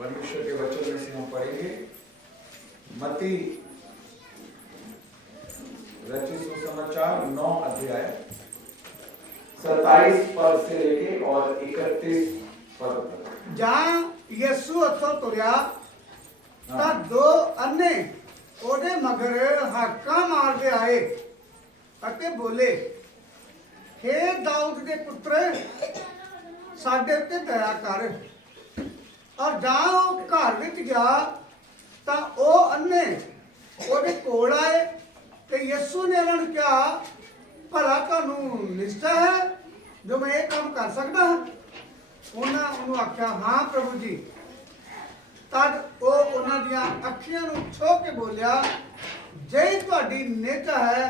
परमेश्वर के वचन में से हम पढ़ेंगे मत्ती रचित सुसमाचार 9 अध्याय 27 पद से लेके और 31 पद तक। जहां यीशु उत्थों तुरिया तां दो अन्ने ओदे मगर हाका मारदे आए अते बोले, हे दाऊद दे पुत्र साडे उत्ते दया कर। और जहां वो घर विच गया तां ओ अन्ने ओदे कोल आए ते यीशु ने उन्हां नूं कहा, भला तुहानूं निश्चय है जो मैं ये काम कर सकदा हां? उन्हां उन्होंने आख्या, हाँ प्रभु जी। तद वो उन्हां दियां अखियां नूं छो के बोलिया, जे तुहाडी निज है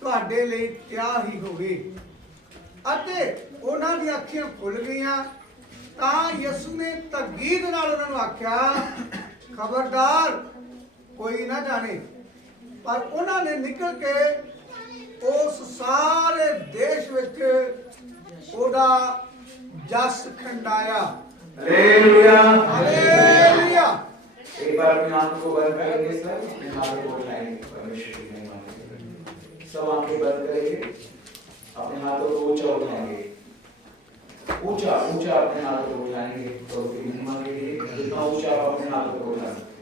तुहाडे लई क्या ही होवे। अते उन्हां दियां अखियां खुल गईयां। तां यीशु ने तकीद नाल उन्हां नूं आख्या, खबरदार कोई ना जाने। पर उन्हां ने निकल के उस सारे देश विच ओदा जस खंडाया। Hallelujah hallelujah. एक बार अपनी आंखों को बंद करेंगे सब, अपने हाथों को उठाएंगे परमेश्वर की महिमा के लिए। सब आंखें बंद करेंगे, अपने हाथों को ऊंचा उठाएंगे, ऊंचा ऊंचा अपने हाथों को उठाएंगे प्रभु की महिमा के लिए। जितना ऊंचा आप अपने हाथों को उठा सकते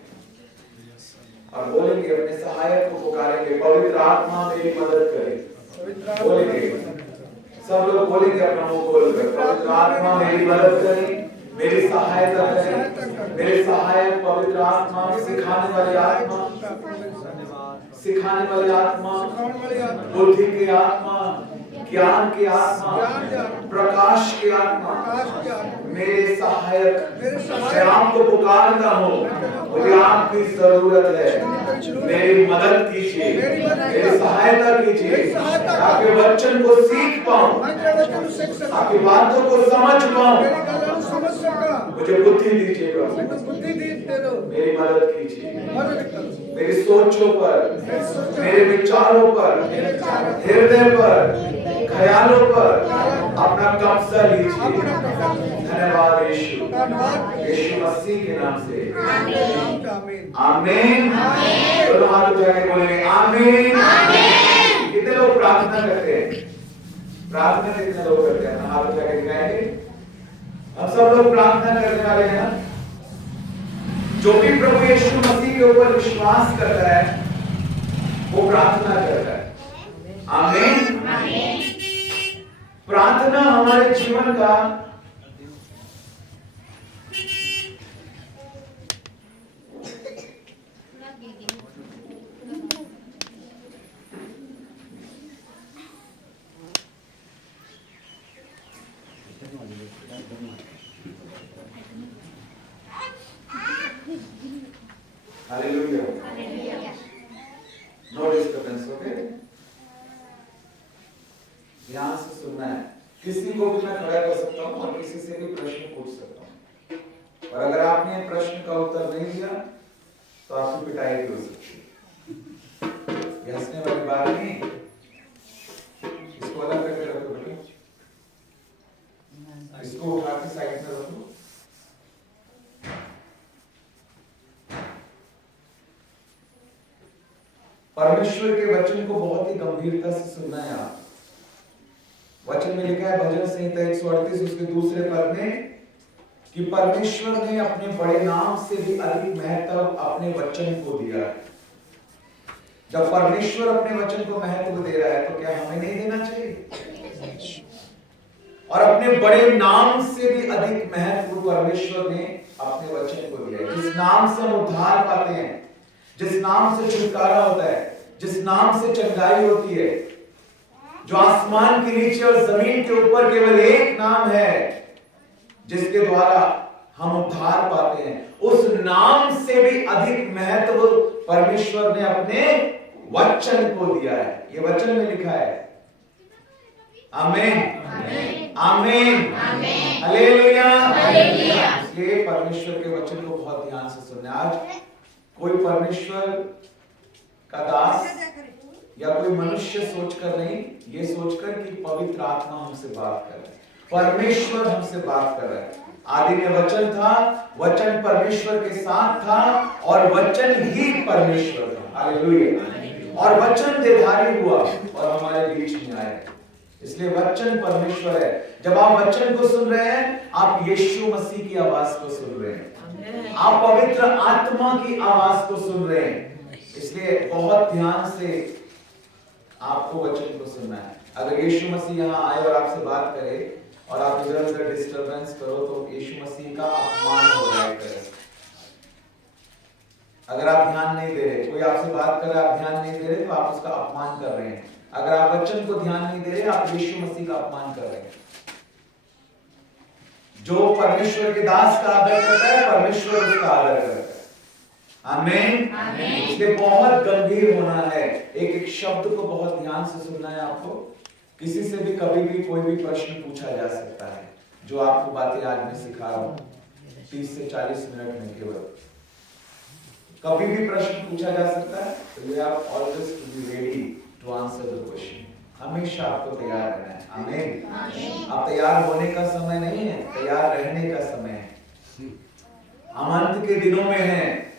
और बोलेंगे, अपने सहायक को पुकारेंगे, पवित्र आत्मा मेरी मदद करे। बोलेंगे सब लोग, बोलेंगे अपना मुंह खोलकर, पवित्र आत्मा मेरी मदद करे, मेरी सहायता करे। मेरे सहायक पवित्र आत्मा, सिखाने वाली आत्मा, सिखाने वाली आत्मा, बुद्धि की आत्मा, ज्ञान की आत्मा, प्रकाश की आत्मा, मेरे सहायक। मैं आपको पुकारता हूँ, मुझे आपकी जरूरत है, मेरी मदद कीजिए, मेरी सहायता कीजिए, आपके वचन को सीख पाऊं, आपकी बातों को समझ पाऊं। मुझे बुद्धि दीजिए प्रभु, मेरी मदद कीजिए, मेरी सोचों पर, मेरे विचारों पर, हृदय पर, ख्यालों पर अपना कब्जा लीजिए। धन्यवाद यीशु, यीशु मसीह के नाम से आमीन। दोनों हाथ उठाकर बोलेंगे आमीन। कितने लोग प्रार्थना करते हैं? प्रार्थना कितने लोग करते हैं? हाथ उठाकर दिखाएंगे। हम सब लोग प्रार्थना करने वाले हैं। जो भी प्रभु यीशु मसीह के ऊपर विश्वास करता है वो प्रार्थना करता है। आमीन। प्रार्थना हमारे जीवन का हालेलुया। No disturbance, okay? ध्यान से सुनना है। किसी को भी मैं खड़ा कर सकता हूँ और किसी से भी प्रश्न पूछ सकता हूँ, और अगर आपने प्रश्न का उत्तर नहीं दिया तो आपकी पिटाई भी हो सकती है। ये हंसने वाली बात नहीं। इसको अलग करके रखो बेटे, इसको उठा के साइड में रखो। परमेश्वर के वचन को बहुत ही गंभीरता से सुनना है आप। वचन में लिखा है भजन संहिता 138 उसके दूसरे पद में कि परमेश्वर ने अपने बड़े नाम से भी अधिक महत्व अपने वचन को दिया है। जब परमेश्वर अपने वचन को महत्व दे रहा है तो क्या हमें नहीं देना चाहिए? और अपने बड़े नाम से भी अधिक महत्व परमेश्वर ने अपने वचन को दिया है। जिस नाम से हम उद्धार पाते हैं, जिस नाम से छुटकारा होता है, जिस नाम से चंगाई होती है, जो आसमान के नीचे और जमीन के ऊपर केवल एक नाम है जिसके द्वारा हम उद्धार पाते हैं, उस नाम से भी अधिक महत्व परमेश्वर ने अपने वचन को दिया है। ये वचन में लिखा है। आमीन, आमीन, हालेलुया। इसलिए परमेश्वर के वचन को बहुत ध्यान से सुनना। आज कोई परमेश्वर का दास या कोई मनुष्य सोचकर नहीं, ये सोचकर कि पवित्र आत्मा हमसे बात कर रहा है, परमेश्वर हमसे बात कर रहा है। आदि में वचन था, वचन परमेश्वर के साथ था और वचन ही परमेश्वर था। हालेलुया। और वचन देहधारी हुआ और हमारे बीच में आया। इसलिए वचन परमेश्वर है। जब आप वचन को सुन रहे हैं, आप यीशु मसीह की आवाज को सुन रहे हैं, आप पवित्र आत्मा की आवाज को सुन रहे हैं। इसलिए बहुत ध्यान से आपको वचन को सुनना है। अगर यीशु मसीह यहाँ आए और आपसे बात करे और आप इधर उधर डिस्टर्बेंस करो तो यीशु मसीह का अपमान हो रहा है। अगर आप ध्यान नहीं दे रहे, कोई आपसे बात कर रहा है, आप ध्यान नहीं दे रहे, तो आप उसका अपमान कर रहे हैं। अगर आप वचन को ध्यान नहीं दे रहे, आप यीशु मसीह का अपमान कर रहे हैं। जो परमेश्वर के दास का आदर करता है, परमेश्वर उसका आदर करता है। आमीन। इसलिए बहुत गंभीर होना है। एक एक शब्द को बहुत ध्यान से सुनना है आपको। किसी से भी कभी भी कोई भी प्रश्न पूछा जा सकता है। जो आपको बातें आज मैं सिखा रहा हूं 30 से 40 मिनट में केवल, कभी भी प्रश्न पूछा जा सकता है। तो you have always to be ready to answer the question. हमेशा आपको तैयार रहना है। आमीन। अब तैयार होने का समय नहीं है, तैयार रहने का समय है। हम अंत के दिनों में हैं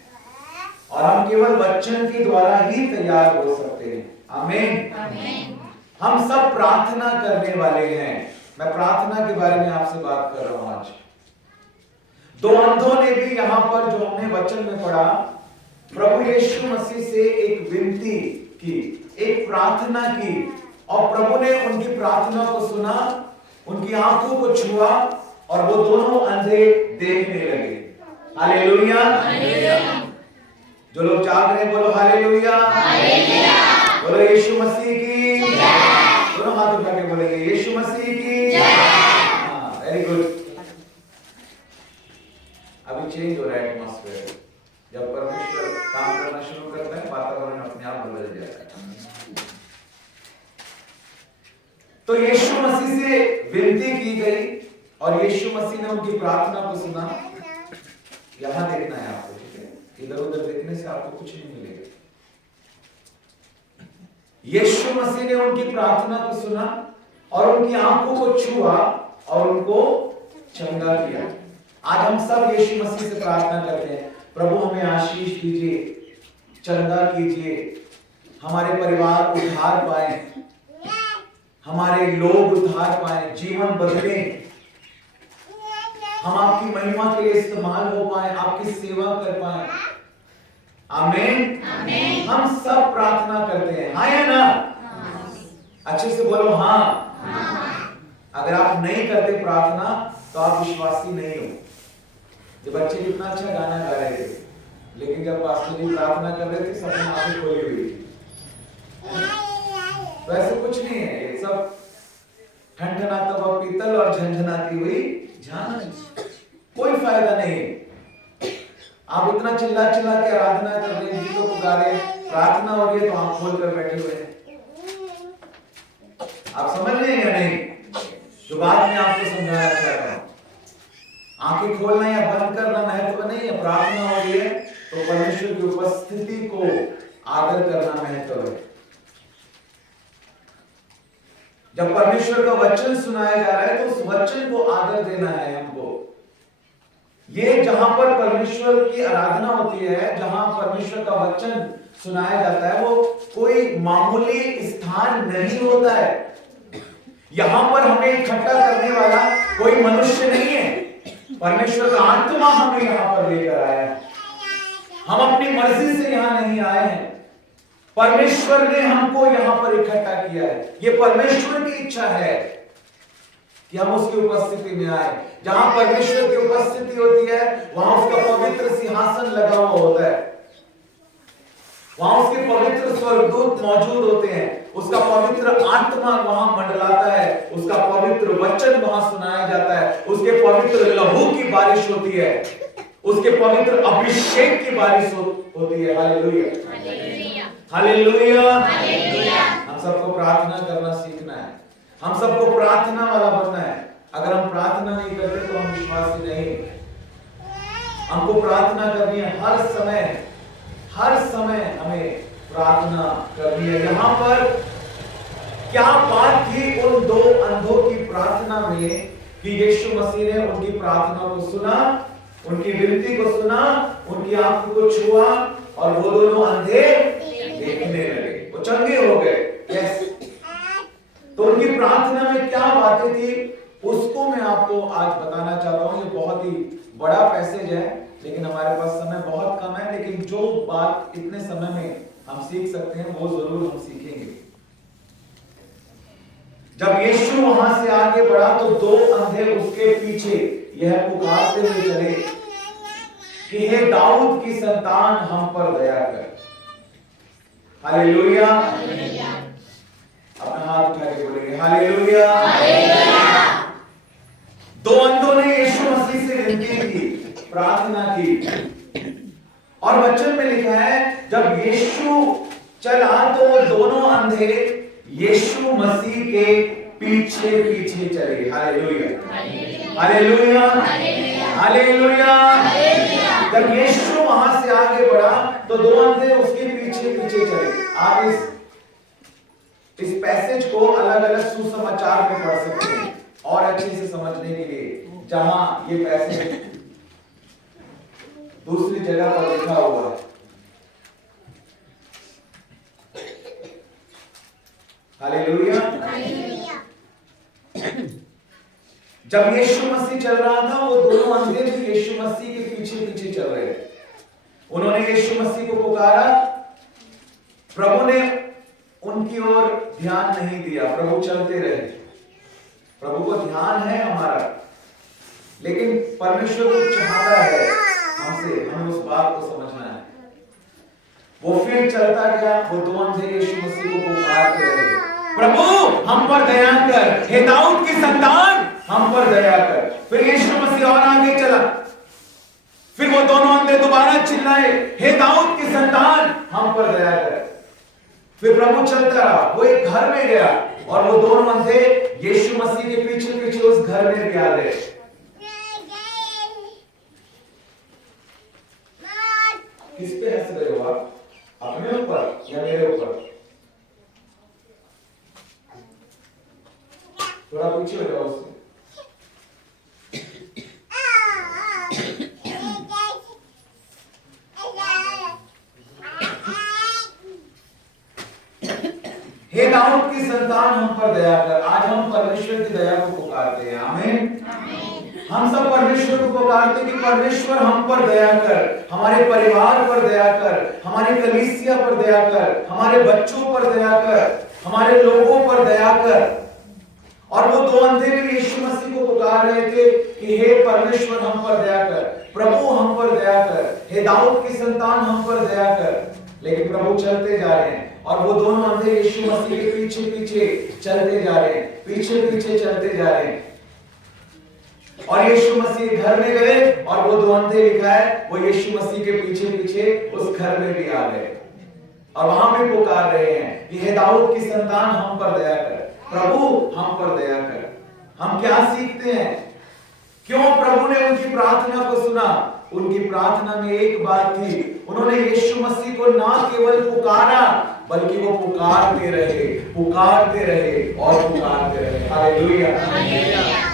और हम केवल वचन के द्वारा ही तैयार हो सकते हैं। आमीन। हम सब प्रार्थना करने वाले हैं। मैं प्रार्थना के बारे में आपसे बात कर रहा हूं आज। दो अंधों ने भी यहां पर, जो हमने वचन में पढ़ा, प्रभु यीशु मसीह से एक विनती की, एक प्रार्थना की, और प्रभु ने उनकी प्रार्थना को सुना, उनकी आंखों को छुआ और वो दोनों अंधे देखने लगे। हालेलुया। जो लोग जाग रहे हैं बोलो हालेलुया। बोलो यीशु मसीह की जय। दोनों हाथ उठा के बोलेंगे यीशु मसीह की जय। हाँ, वेरी गुड। अभी चेंज हो रहा है एटमॉस्फेयर। जब परमेश्वर काम करना शुरू करता है, वातावरण अपने आप बदल जाता है। तो यीशु मसीह से विनती की गई और यीशु मसीह ने उनकी प्रार्थना को सुना। यहां देखना है आपको, ठीक है? इधर उधर देखने से आपको कुछ नहीं मिलेगा। यीशु मसीह ने उनकी प्रार्थना को सुना और उनकी आंखों को छुआ और उनको चंगा किया। आज हम सब यीशु मसीह से प्रार्थना करते हैं, प्रभु हमें आशीष दीजिए, चंगा कीजिए, हमारे परिवार उद्धार पाए, हमारे लोग उद्धार पाए, जीवन बदले, हम आपकी महिमा के लिए इस्तेमाल हो पाए, आपकी सेवा कर पाए। आमीन। हम सब प्रार्थना करते हैं, हाँ या ना? अच्छे से बोलो हाँ। अगर आप नहीं करते प्रार्थना तो आप विश्वासी नहीं हो। ये बच्चे कितना अच्छा गाना गा रहे थे, लेकिन जब पास्टर जी प्रार्थना कर रहे थे सबने आंखें खोली हुई थी। तो ऐसे कुछ नहीं है, ये सब ठनठनाता हुआ पीतल और झंझनाती हुई झांझ, कोई फायदा नहीं है। आप इतना चिल्ला चिल्ला के आराधना कर रहे हैं, गीतों को गा रहे हैं, प्रार्थना हो रही है तो आंख खोल कर बैठे हुए हैं। आप समझ रहे हैं या नहीं? जो बात मैं आपको समझाना चाहता हूं, आंखें खोलना या बंद करना महत्व नहीं है। प्रार्थना हो रही है तो परमेश्वर की उपस्थिति को आदर करना महत्व है। जब परमेश्वर का वचन सुनाया जा रहा है तो उस वचन को आदर देना है हमको। ये जहां पर परमेश्वर की आराधना होती है, जहां परमेश्वर का वचन सुनाया जाता है, वो कोई मामूली स्थान नहीं होता है। यहां पर हमें इकट्ठा करने वाला कोई मनुष्य नहीं है, परमेश्वर का आत्मा हमें यहां पर लेकर आया है। हम अपनी मर्जी से यहां नहीं आए हैं, परमेश्वर ने हमको यहां पर इकट्ठा किया है। ये परमेश्वर की इच्छा है कि हम उसकी उपस्थिति में आए। जहां परमेश्वर की उपस्थिति होती है वहां उसका पवित्र सिंहासन लगा हुआ होता है, वहां उसके पवित्र स्वर्गदूत मौजूद होते हैं, उसका पवित्र आत्मा वहां मंडलाता है, उसका पवित्र वचन वहां सुनाया जाता है, उसके पवित्र लहू की बारिश होती है, उसके पवित्र अभिषेक की बारिश होती है। Hallelujah, hallelujah. हम सबको प्रार्थना करना सीखना है, हम सबको प्रार्थना वाला बनना है। अगर हम प्रार्थना नहीं करते तो हम विश्वासी नहीं। हमको प्रार्थना करनी है हर समय, हर समय हमें प्रार्थना करनी है। यहां पर क्या बात थी उन दो अंधों की प्रार्थना में कि यीशु मसीह ने उनकी प्रार्थना को सुना, उनकी विनती को सुना, उनकी आंख को छुआ और वो दोनों अंधे देखने लगे, वो चंगे हो गए। यस, तो उनकी प्रार्थना में क्या बातें थी उसको मैं आपको आज बताना चाहता हूं। ये बहुत ही बड़ा पैसेज है, लेकिन हमारे पास समय बहुत कम है, लेकिन जो बात इतने समय में हम सीख सकते हैं वो जरूर हम सीखेंगे। जब यीशु वहां से आगे बढ़ा तो दो अंधे उसके पीछे यह पुकारते हुए चले कि हे दाऊद की संतान हम पर दया कर। हालेलुया, अपना हाथ उठा के बोलेंगे हालेलुया। दो अंधों ने यीशु मसीह से विनती की, प्रार्थना की, और वचन में लिखा है जब यीशु चला तो वो दोनों अंधे यीशु मसीह के पीछे पीछे चले। Hallelujah, hallelujah, hallelujah. जब यीशु वहां से आगे बढ़ा तो दो अंधे उसके पीछे पीछे चले। आप इस पैसेज को अलग अलग सुसमाचार में पढ़ सकते हैं और अच्छे से समझने के लिए, जहां ये पैसेज दूसरी जगह पर लिखा हुआ है। हालेलुया। जब यीशु मसीह चल रहा था वो दोनों अंधे भी यीशु मसीह के पीछे पीछे चल रहे थे। उन्होंने यीशु मसीह को पुकारा, प्रभु ने उनकी ओर ध्यान नहीं दिया, प्रभु चलते रहे। प्रभु को ध्यान है हमारा, लेकिन परमेश्वर को चाहता है हमसे, हमें उस बात को समझना है। वो फिर चलता गया, वो दो अंधे यीशु मसीह को पुकारते रहे, प्रभु हम पर दया कर, हे दाऊद की संतान हम पर दया कर। फिर यीशु मसीह और आगे चला, फिर वो दोनों अंधे दोबारा चिल्लाए, हे दाऊद की संतान हम पर दया कर। फिर प्रभु चलता रहा, वो एक घर में गया और वो दोनों अंधे यीशु मसीह के पीछे पीछे उस घर में भी आ गए। किस पे हंस रहे हो आप? अपने ऊपर या मेरे ऊपर? थोड़ा पीछे हो जाओ उससे। हे दाऊद की संतान हम पर दया कर। आज हम परमेश्वर की दया को पुकारते हैं। आमीन। हम सब परमेश्वर को पुकारते हैं कि परमेश्वर हम पर दया कर, हमारे परिवार पर दया कर, हमारी कलीसिया पर दया कर, हमारे बच्चों पर दया कर, हमारे लोगों पर दया कर। और वो दो अंधे भी यीशु मसीह को पुकार रहे थे कि हे परमेश्वर हम पर दया कर, प्रभु हम पर दया कर, हे दाऊद की संतान हम पर दया कर। लेकिन प्रभु चलते जा रहे हैं और वो दोनों अंधे यीशु मसीह के पीछे पीछे चलते जा रहे हैं, पीछे पीछे चलते जा रहे हैं। और यीशु मसीह घर में गए और वो दो अंधे लिखा है वो यीशु मसीह के पीछे पीछे उस घर में भी आ गए और वहां भी पुकार रहे हैं कि हे दाऊद की संतान हम पर दया कर, प्रभु हम पर दया कर। हम क्या सीखते हैं? क्यों प्रभु ने उनकी प्रार्थना को सुना? उनकी प्रार्थना में एक बात थी, उन्होंने यीशु मसीह को ना केवल पुकारा बल्कि वो पुकारते रहे, पुकारते रहे और पुकारते रहे। हालेलुया।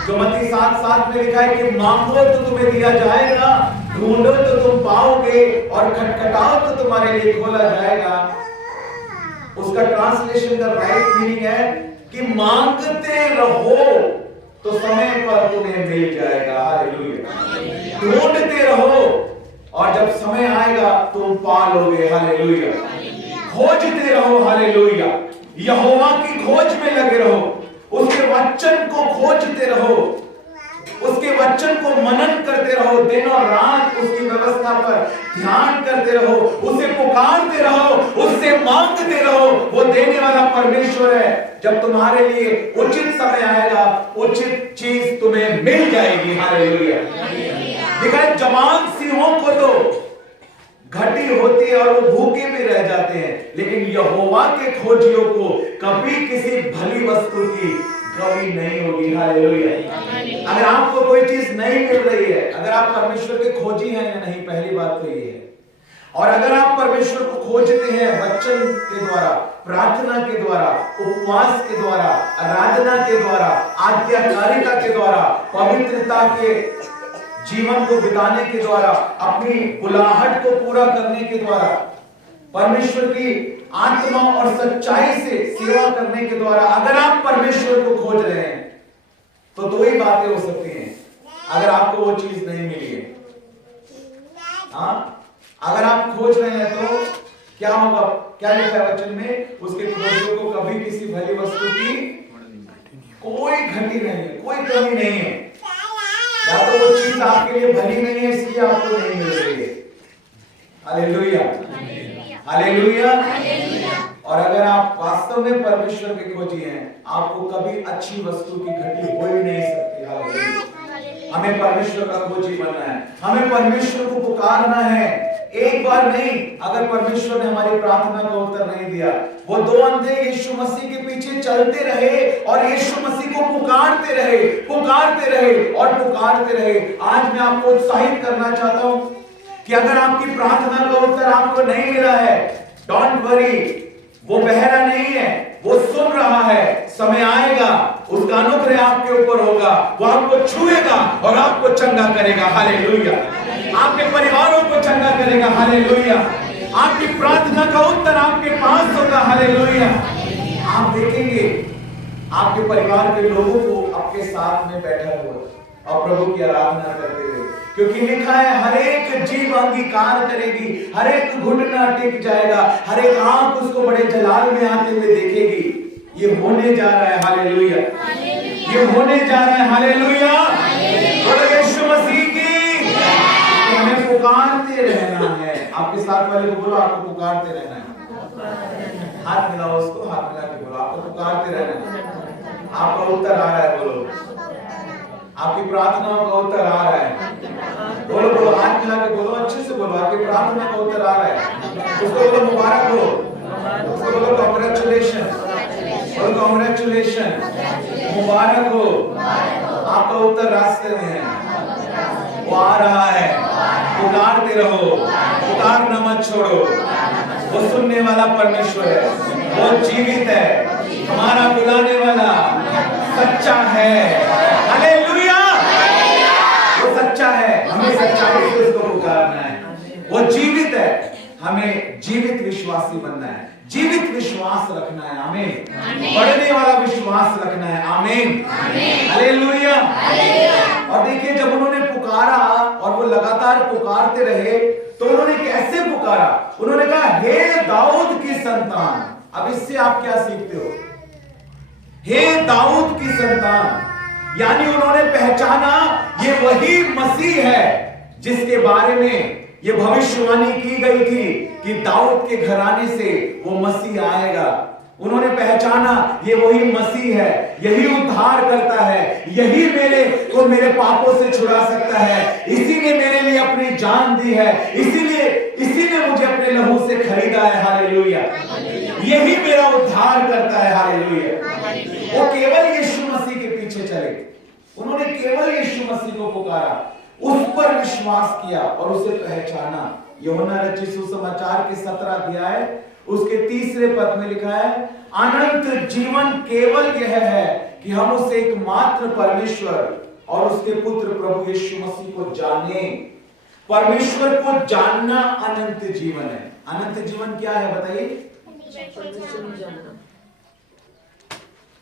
जो मत्ती 7:7 में लिखा है कि मांगो तो तुम्हें दिया जाएगा, ढूंढो तो तुम पाओगे और खटखटाओ तो तुम्हारे लिए खोला जाएगा। उसका ट्रांसलेशन का राइट मीनिंग है कि मांगते रहो तो समय पर तुम्हें मिल जाएगा। हालेलुया। ढूंढते रहो और जब समय आएगा तुम पा लोगे। हालेलुया। खोजते रहो। हालेलुया। यहोवा की खोज में लगे रहो, उसके वचन को खोजते रहो, उसके वचन को मनन करते रहो, दिन और रात उसकी व्यवस्था पर ध्यान करते रहो, उसे पुकारते रहो, उससे मांगते रहो। वो देने वाला परमेश्वर है। जब तुम्हारे लिए उचित समय आएगा उचित चीज तुम्हें मिल जाएगी। हालेलुया। लिखा है जवान सिंहों को तो घटी होती है और वो भूखे भी रह जाते हैं, लेकिन यहोवा के खोजियों को कभी किसी भली वस्तु की कमी नहीं होगी। हालेलुया। अगर आपको कोई चीज नहीं मिल रही है, अगर आप परमेश्वर के खोजी हैं या नहीं, पहली बात तो ये है। और अगर आप परमेश्वर को खोजते हैं वचन के द्वारा, प्रार्थना के द्वारा, उपवास के द्वारा, आराधना के द्वारा, आज्ञाकारिता के द्वारा, पवित्रता के जीवन को बिताने के द्वारा, अपनी बुलाहट को पूरा करने के द्वारा, परमेश्वर की आत्मा और सच्चाई से सेवा करने के द्वारा अगर आप परमेश्वर को खोज रहे हैं तो दो ही बातें हो सकती हैं। अगर आपको वो चीज नहीं मिली है, हाँ, अगर आप खोज रहे हैं तो क्या होगा? क्या लिखा है वचन में? उसके खोजों को कभी किसी भली वस्तु की कोई घटी नहीं है, कोई कमी नहीं है। या तो वो चीज आपके लिए भली नहीं है इसलिए आपको नहीं मिल रही है। Hallelujah, hallelujah. और अगर आप वास्तव में परमेश्वर के खोजी हैं, आपको कभी अच्छी वस्तु की घटी हो ही नहीं सकती। हालेलुया। हमें परमेश्वर का खोजी बनना है, हमें परमेश्वर को पुकारना है। एक बार नहीं, अगर परमेश्वर ने हमारी प्रार्थना का उत्तर नहीं दिया, वो दो अंधे यीशु मसीह के पीछे चलते रहे और यीशु मसीह को पुकारते रहे, पुकारते रहे और पुकारते रहे। आज मैं आपको उत्साहित करना चाहता हूं कि अगर आपकी प्रार्थना का उत्तर आपको नहीं मिला है, डोंट वरी, वो बहरा नहीं है, वो सुन रहा है। समय आएगा, उसका अनुग्रह आपके ऊपर होगा, वो आपको छुएगा और आपको चंगा करेगा। हालेलुया। आपके परिवारों को चंगा करेगा। हालेलुया। आपकी प्रार्थना का उत्तर आपके पास होगा। हालेलुया। आप देखेंगे आपके परिवार के लोगों को आपके साथ में बैठा हुआ और प्रभु की आराधना करते हुए, क्योंकि लिखा है हर एक जीभ अंगीकार करेगी, हर एक घुटना टिक जाएगा, हर एक आंख उसको बड़े जलाल में आते हुए देखेगी। ये होने जा रहा है। हालेलुया। ये होने जा रहा है। हालेलुया। बोलो यीशु मसीह की। हमें पुकारते रहना है। आपके साथ वाले को बोलो, आपको पुकारते रहना है। हाथ मिलाओ उसको, हाथ मिला के बोलो, आपको पुकारते रहना है। आपका उत्तर आ रहा है। बोलो, आपकी प्रार्थनाओं का उत्तर आ रहा है। बोलो बोलो, हाथ मिला के बोलो, अच्छे से बोलो, आपकी प्रार्थना का उत्तर आ रहा है। उसको बोलो मुबारक हो, उसको बोलो कांग्रेचुलेशन, बोलो कांग्रेचुलेशन, मुबारक हो, आपका उत्तर रास्ते में है, वो आ रहा है। पुकारते रहो, पुकारना मत छोड़ो। वो सुनने वाला परमेश्वर है, वो जीवित है, हमारा बुलाने वाला सच्चा है। हालेलुया। वो सच्चा है, हमें सच्चाई से उसको पुकारना है। वो जीवित है, हमें जीवित विश्वासी बनना है, जीवित विश्वास रखना है। आमीन। बढ़ने वाला विश्वास रखना है। आमीन। हालेलुया। और देखिए, जब उन्होंने पुकारा और वो लगातार पुकारते रहे तो उन्होंने कैसे पुकारा? उन्होंने कहा, हे दाऊद की संतान। अब इससे आप क्या सीखते हो? हे दाऊद की संतान, यानी उन्होंने पहचाना ये वही मसीह है जिसके बारे में ये भविष्यवाणी की गई थी कि दाऊद के घराने से वो मसीह आएगा। उन्होंने पहचाना ये वही मसीह है, यही उद्धार करता है, यही मेरे को मेरे पापों से छुड़ा सकता है, इसी ने मेरे लिए अपनी जान दी है, इसीलिए इसी ने मुझे अपने लहू से खरीदा है। हालेलुया। यही मेरा उद्धार करता है। हालेलुया। वो केवल यीशु मसीह के पीछे चले, उन्होंने केवल यीशु मसीह को पुकारा, उस पर विश्वास किया और उसे पहचाना। यूहन्ना रचित सुसमाचार के 17 अध्याय उसके 3 पद में लिखा है, अनंत जीवन केवल यह है कि हम उसे एकमात्र परमेश्वर और उसके पुत्र प्रभु यीशु मसीह को जाने। परमेश्वर को जानना अनंत जीवन है। अनंत जीवन क्या है बताइए?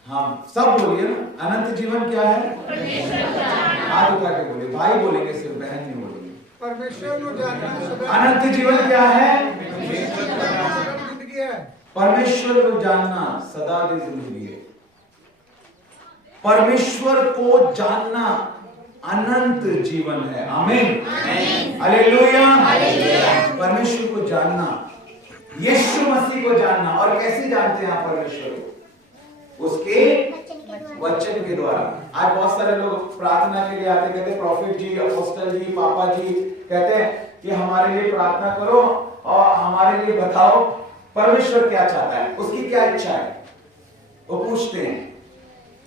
हाँ, सब बोलिए ना, अनंत जीवन क्या है? हाथ उठा के बोलिए, भाई बोलेंगे सिर्फ, बहन नहीं बोलेंगे। परमेश्वर को जानना अनंत जीवन क्या है? जिंदगी है। परमेश्वर को जानना सदा की जिंदगी है। परमेश्वर को जानना अनंत जीवन है। आमीन। हालेलुया। परमेश्वर को जानना, यीशु मसीह को जानना। और कैसे जानते हैं आप परमेश्वर को? उसके वचन के द्वारा। आज बहुत सारे लोग प्रार्थना के लिए आते, कहते प्रॉफिट जी, अपोस्टल जी, पापा जी कहते हैं कि हमारे लिए प्रार्थना करो और हमारे लिए बताओ परमेश्वर क्या चाहता है, उसकी क्या इच्छा है। वो पूछते हैं।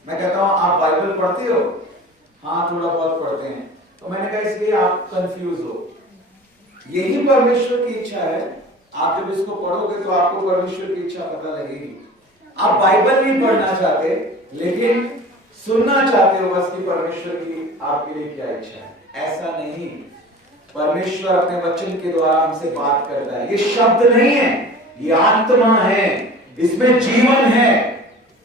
मैं कहता हूं आप बाइबल पढ़ते हो? हाँ, थोड़ा बहुत पढ़ते हैं। तो मैंने कहा इसलिए आप कंफ्यूज हो। यही परमेश्वर की इच्छा है आप जब इसको पढ़ोगे तो आपको परमेश्वर की इच्छा पता लगेगी। आप बाइबल नहीं पढ़ना चाहते लेकिन सुनना चाहते हो बस कि परमेश्वर की आपके लिए क्या इच्छा है। ऐसा नहीं, परमेश्वर अपने वचन के द्वारा हमसे बात करता है। ये शब्द नहीं है, ये आत्मा है, इसमें जीवन है।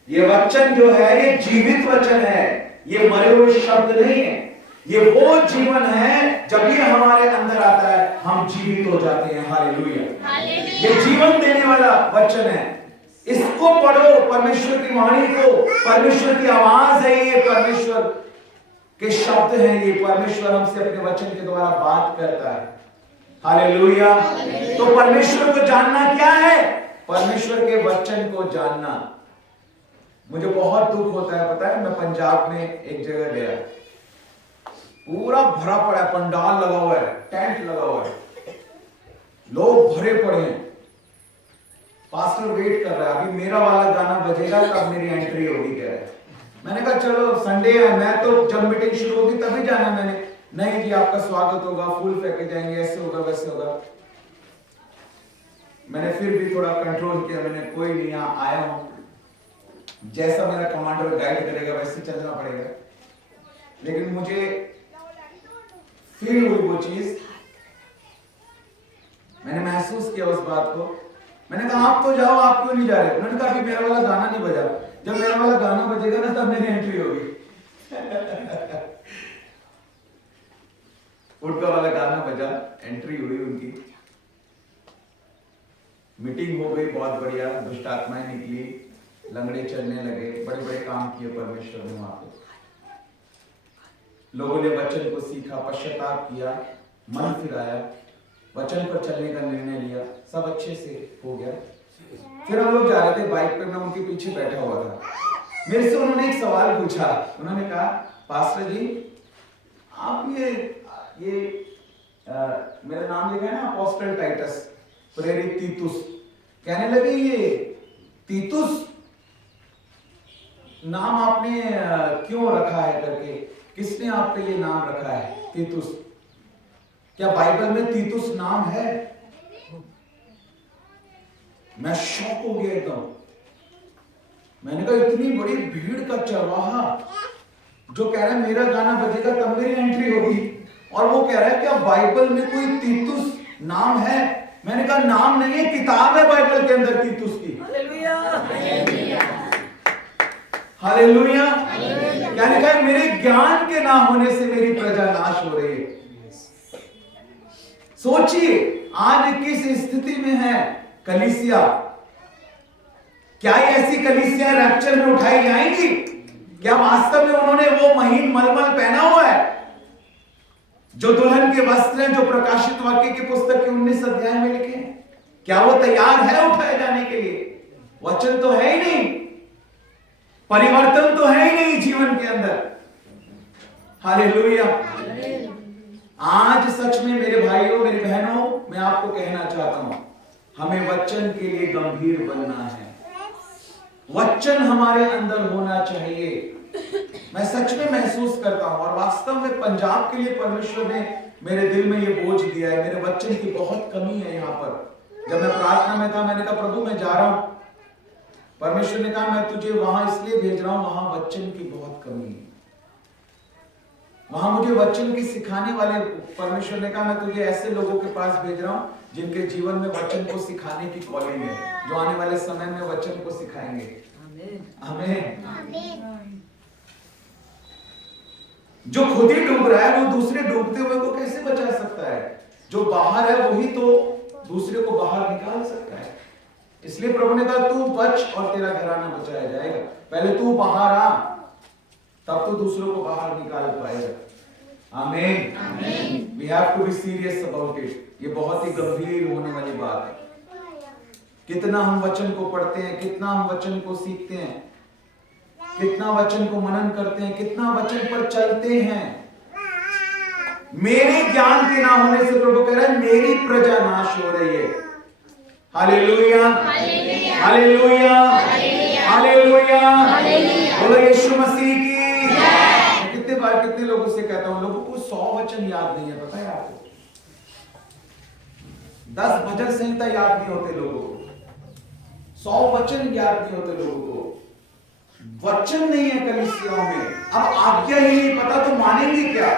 ये वचन जो है ये जीवित वचन है, ये मरे हुए शब्द नहीं है। ये वो जीवन है, जब ये हमारे अंदर आता है हम जीवित हो जाते हैं। हालेलुया। ये जीवन देने वाला वचन है। इसको पढ़ो, परमेश्वर की वाणी को, परमेश्वर की आवाज है ये, परमेश्वर के शब्द हैं ये। परमेश्वर हमसे अपने वचन के द्वारा बात करता है। हालेलुया। तो परमेश्वर को जानना क्या है? परमेश्वर के वचन को जानना। मुझे बहुत दुख होता है, पता है, मैं पंजाब में एक जगह गया, पूरा भरा पड़ा है, पंडाल लगा हुआ है, टेंट लगा हुआ है, लोग भरे पड़े हैं, पास्टर वेट कर रहा है, अभी मेरा वाला गाना बजेगा तब मेरी एंट्री होगी कह रहा है। मैंने कहा चलो संडे है, मैं तो जब मीटिंग शुरू होगी तभी जाना। मैंने नहीं जी आपका स्वागत होगा, फूल फेंके जाएंगे, ऐसे होगा वैसे होगा। मैंने फिर भी थोड़ा कंट्रोल किया, मैंने कोई नहीं, यहाँ आया हूं, जैसा मेरा कमांडर गाइड करेगा वैसे चलना पड़ेगा। लेकिन मुझे फील हुई वो चीज, मैंने महसूस किया उस बात को। मैंने कहा आप तो जाओ, आप क्यों नहीं जा रहे? उन्होंने कहा अभी मेरा वाला गाना नहीं बजा, जब मेरा वाला गाना बजेगा ना तब मेरी एंट्री होगी। उनका वाला गाना बजा, एंट्री हुई उनकी, मीटिंग हो गई बहुत बढ़िया, दुष्ट आत्माएं निकली, लंगड़े चलने लगे, बड़े बड़े काम किए परमेश्वर ने वहां पे। लोगों ने वचन को सीखा, पश्चाताप किया, मन फिराया, वचन पर चलने का निर्णय लिया, सब अच्छे से हो गया। फिर हम लोग जा रहे थे बाइक पे, मैं उनके पीछे बैठा हुआ था। मेरे से उन्होंने एक सवाल पूछा, उन्होंने कहा पास्टर जी आप ये मेरा नाम लिखा है ना अपोस्टल टाइटस, प्रेरित तीतुस। कहने लगे ये तीतुस नाम आपने क्यों रखा है करके, किसने आप पे ये नाम रखा है तीतुस? क्या बाइबल में तीतुस नाम है? मैं शॉक हो गया एकदम। मैंने कहा इतनी बड़ी भीड़ का चरवाहा जो कह रहा है मेरा गाना बजेगा तब मेरी एंट्री होगी, और वो कह रहा है क्या बाइबल में कोई तीतुस नाम है? मैंने कहा नाम नहीं है, किताब है बाइबल के अंदर तीतुस की। हालेलुया। यानी कहा मेरे ज्ञान के ना होने से मेरी प्रजा नाश हो रही है। सोचिए आज किस स्थिति में है कलीसिया। क्या ऐसी कलीसिया रैप्चर में उठाई जाएंगी? क्या वास्तव में उन्होंने वो महीन मलमल पहना हुआ है जो दुल्हन के वस्त्र हैं, जो प्रकाशित वाक्य की पुस्तक के 19 अध्याय में लिखे हैं? क्या वो तैयार है उठाए जाने के लिए? वचन तो है ही नहीं, परिवर्तन तो है ही नहीं जीवन के अंदर। हालेलुया। आज सच में मेरे भाइयों मेरी बहनों, मैं आपको कहना चाहता हूं, हमें वचन के लिए गंभीर बनना है। वचन हमारे अंदर होना चाहिए। मैं सच में महसूस करता हूं, और वास्तव में पंजाब के लिए परमेश्वर ने मेरे दिल में ये बोझ दिया है। मेरे वचन की बहुत कमी है यहाँ पर। जब मैं प्रार्थना में था, मैंने कहा प्रभु मैं जा रहा हूं। परमेश्वर ने कहा मैं तुझे वहां इसलिए भेज रहा हूं, वहां वचन की बहुत कमी है, वहां मुझे वचन की सिखाने वाले। परमेश्वर ने कहा मैं तुझे ऐसे लोगों के पास भेज रहा हूं जिनके जीवन में वचन को सिखाने की कॉलिंग है, जो आने वाले समय में वचन को सिखाएंगे। आमीन। जो खुद ही डूब रहा है वो दूसरे डूबते हुए को कैसे बचा सकता है? जो बाहर है वही तो दूसरे को बाहर निकाल सकता है। इसलिए प्रभु ने कहा तू बच और तेरा घराना बचाया जाएगा। पहले तू बाहर आ, तब तो दूसरों को बाहर निकाल पाएगा। आमीन। We have to be serious about it. ये बहुत ही गंभीर होने वाली बात है। कितना हम वचन को पढ़ते हैं, कितना हम वचन को सीखते हैं, कितना वचन को मनन करते हैं, कितना वचन पर चलते हैं। मेरे ज्ञान के ना होने से प्रभु कह रहा है मेरी प्रजा नाश हो रही है। Hallelujah, hallelujah, hallelujah. बोलो यीशु मसीह की। मैं कितने बार कितने लोगों से कहता हूं, लोगों को 100 वचन याद नहीं है, पता है आपको? 10 भजन संहिता याद नहीं होते लोगों को, 100 वचन याद नहीं होते लोगों को, वचन नहीं है कलीसियाओं में। अब आज्ञा ही नहीं पता तो मानेंगे क्या?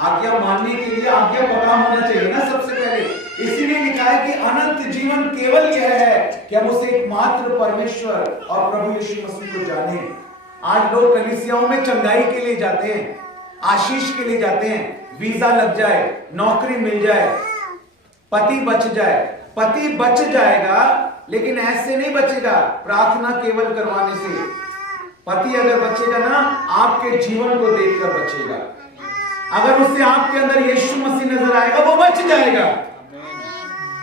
आज्ञा मानने के लिए आज्ञा पता होना चाहिए ना सबसे पहले। इसीलिए लिखा है कि अनंत जीवन केवल यह है कि हम उसे एकमात्र परमेश्वर और प्रभु यीशु मसीह को जाने। आज लोग कलीसियाओं में चंगाई के लिए जाते हैं, आशीष के लिए जाते हैं, वीजा लग जाए, नौकरी मिल जाए, पति बच जाए। पति बच जाएगा लेकिन ऐसे नहीं बचेगा प्रार्थना केवल करवाने से। पति अगर बचेगा ना, आपके जीवन को देखकर बचेगा। अगर उससे आपके अंदर यीशु मसीह नजर आएगा, वो बच जाएगा।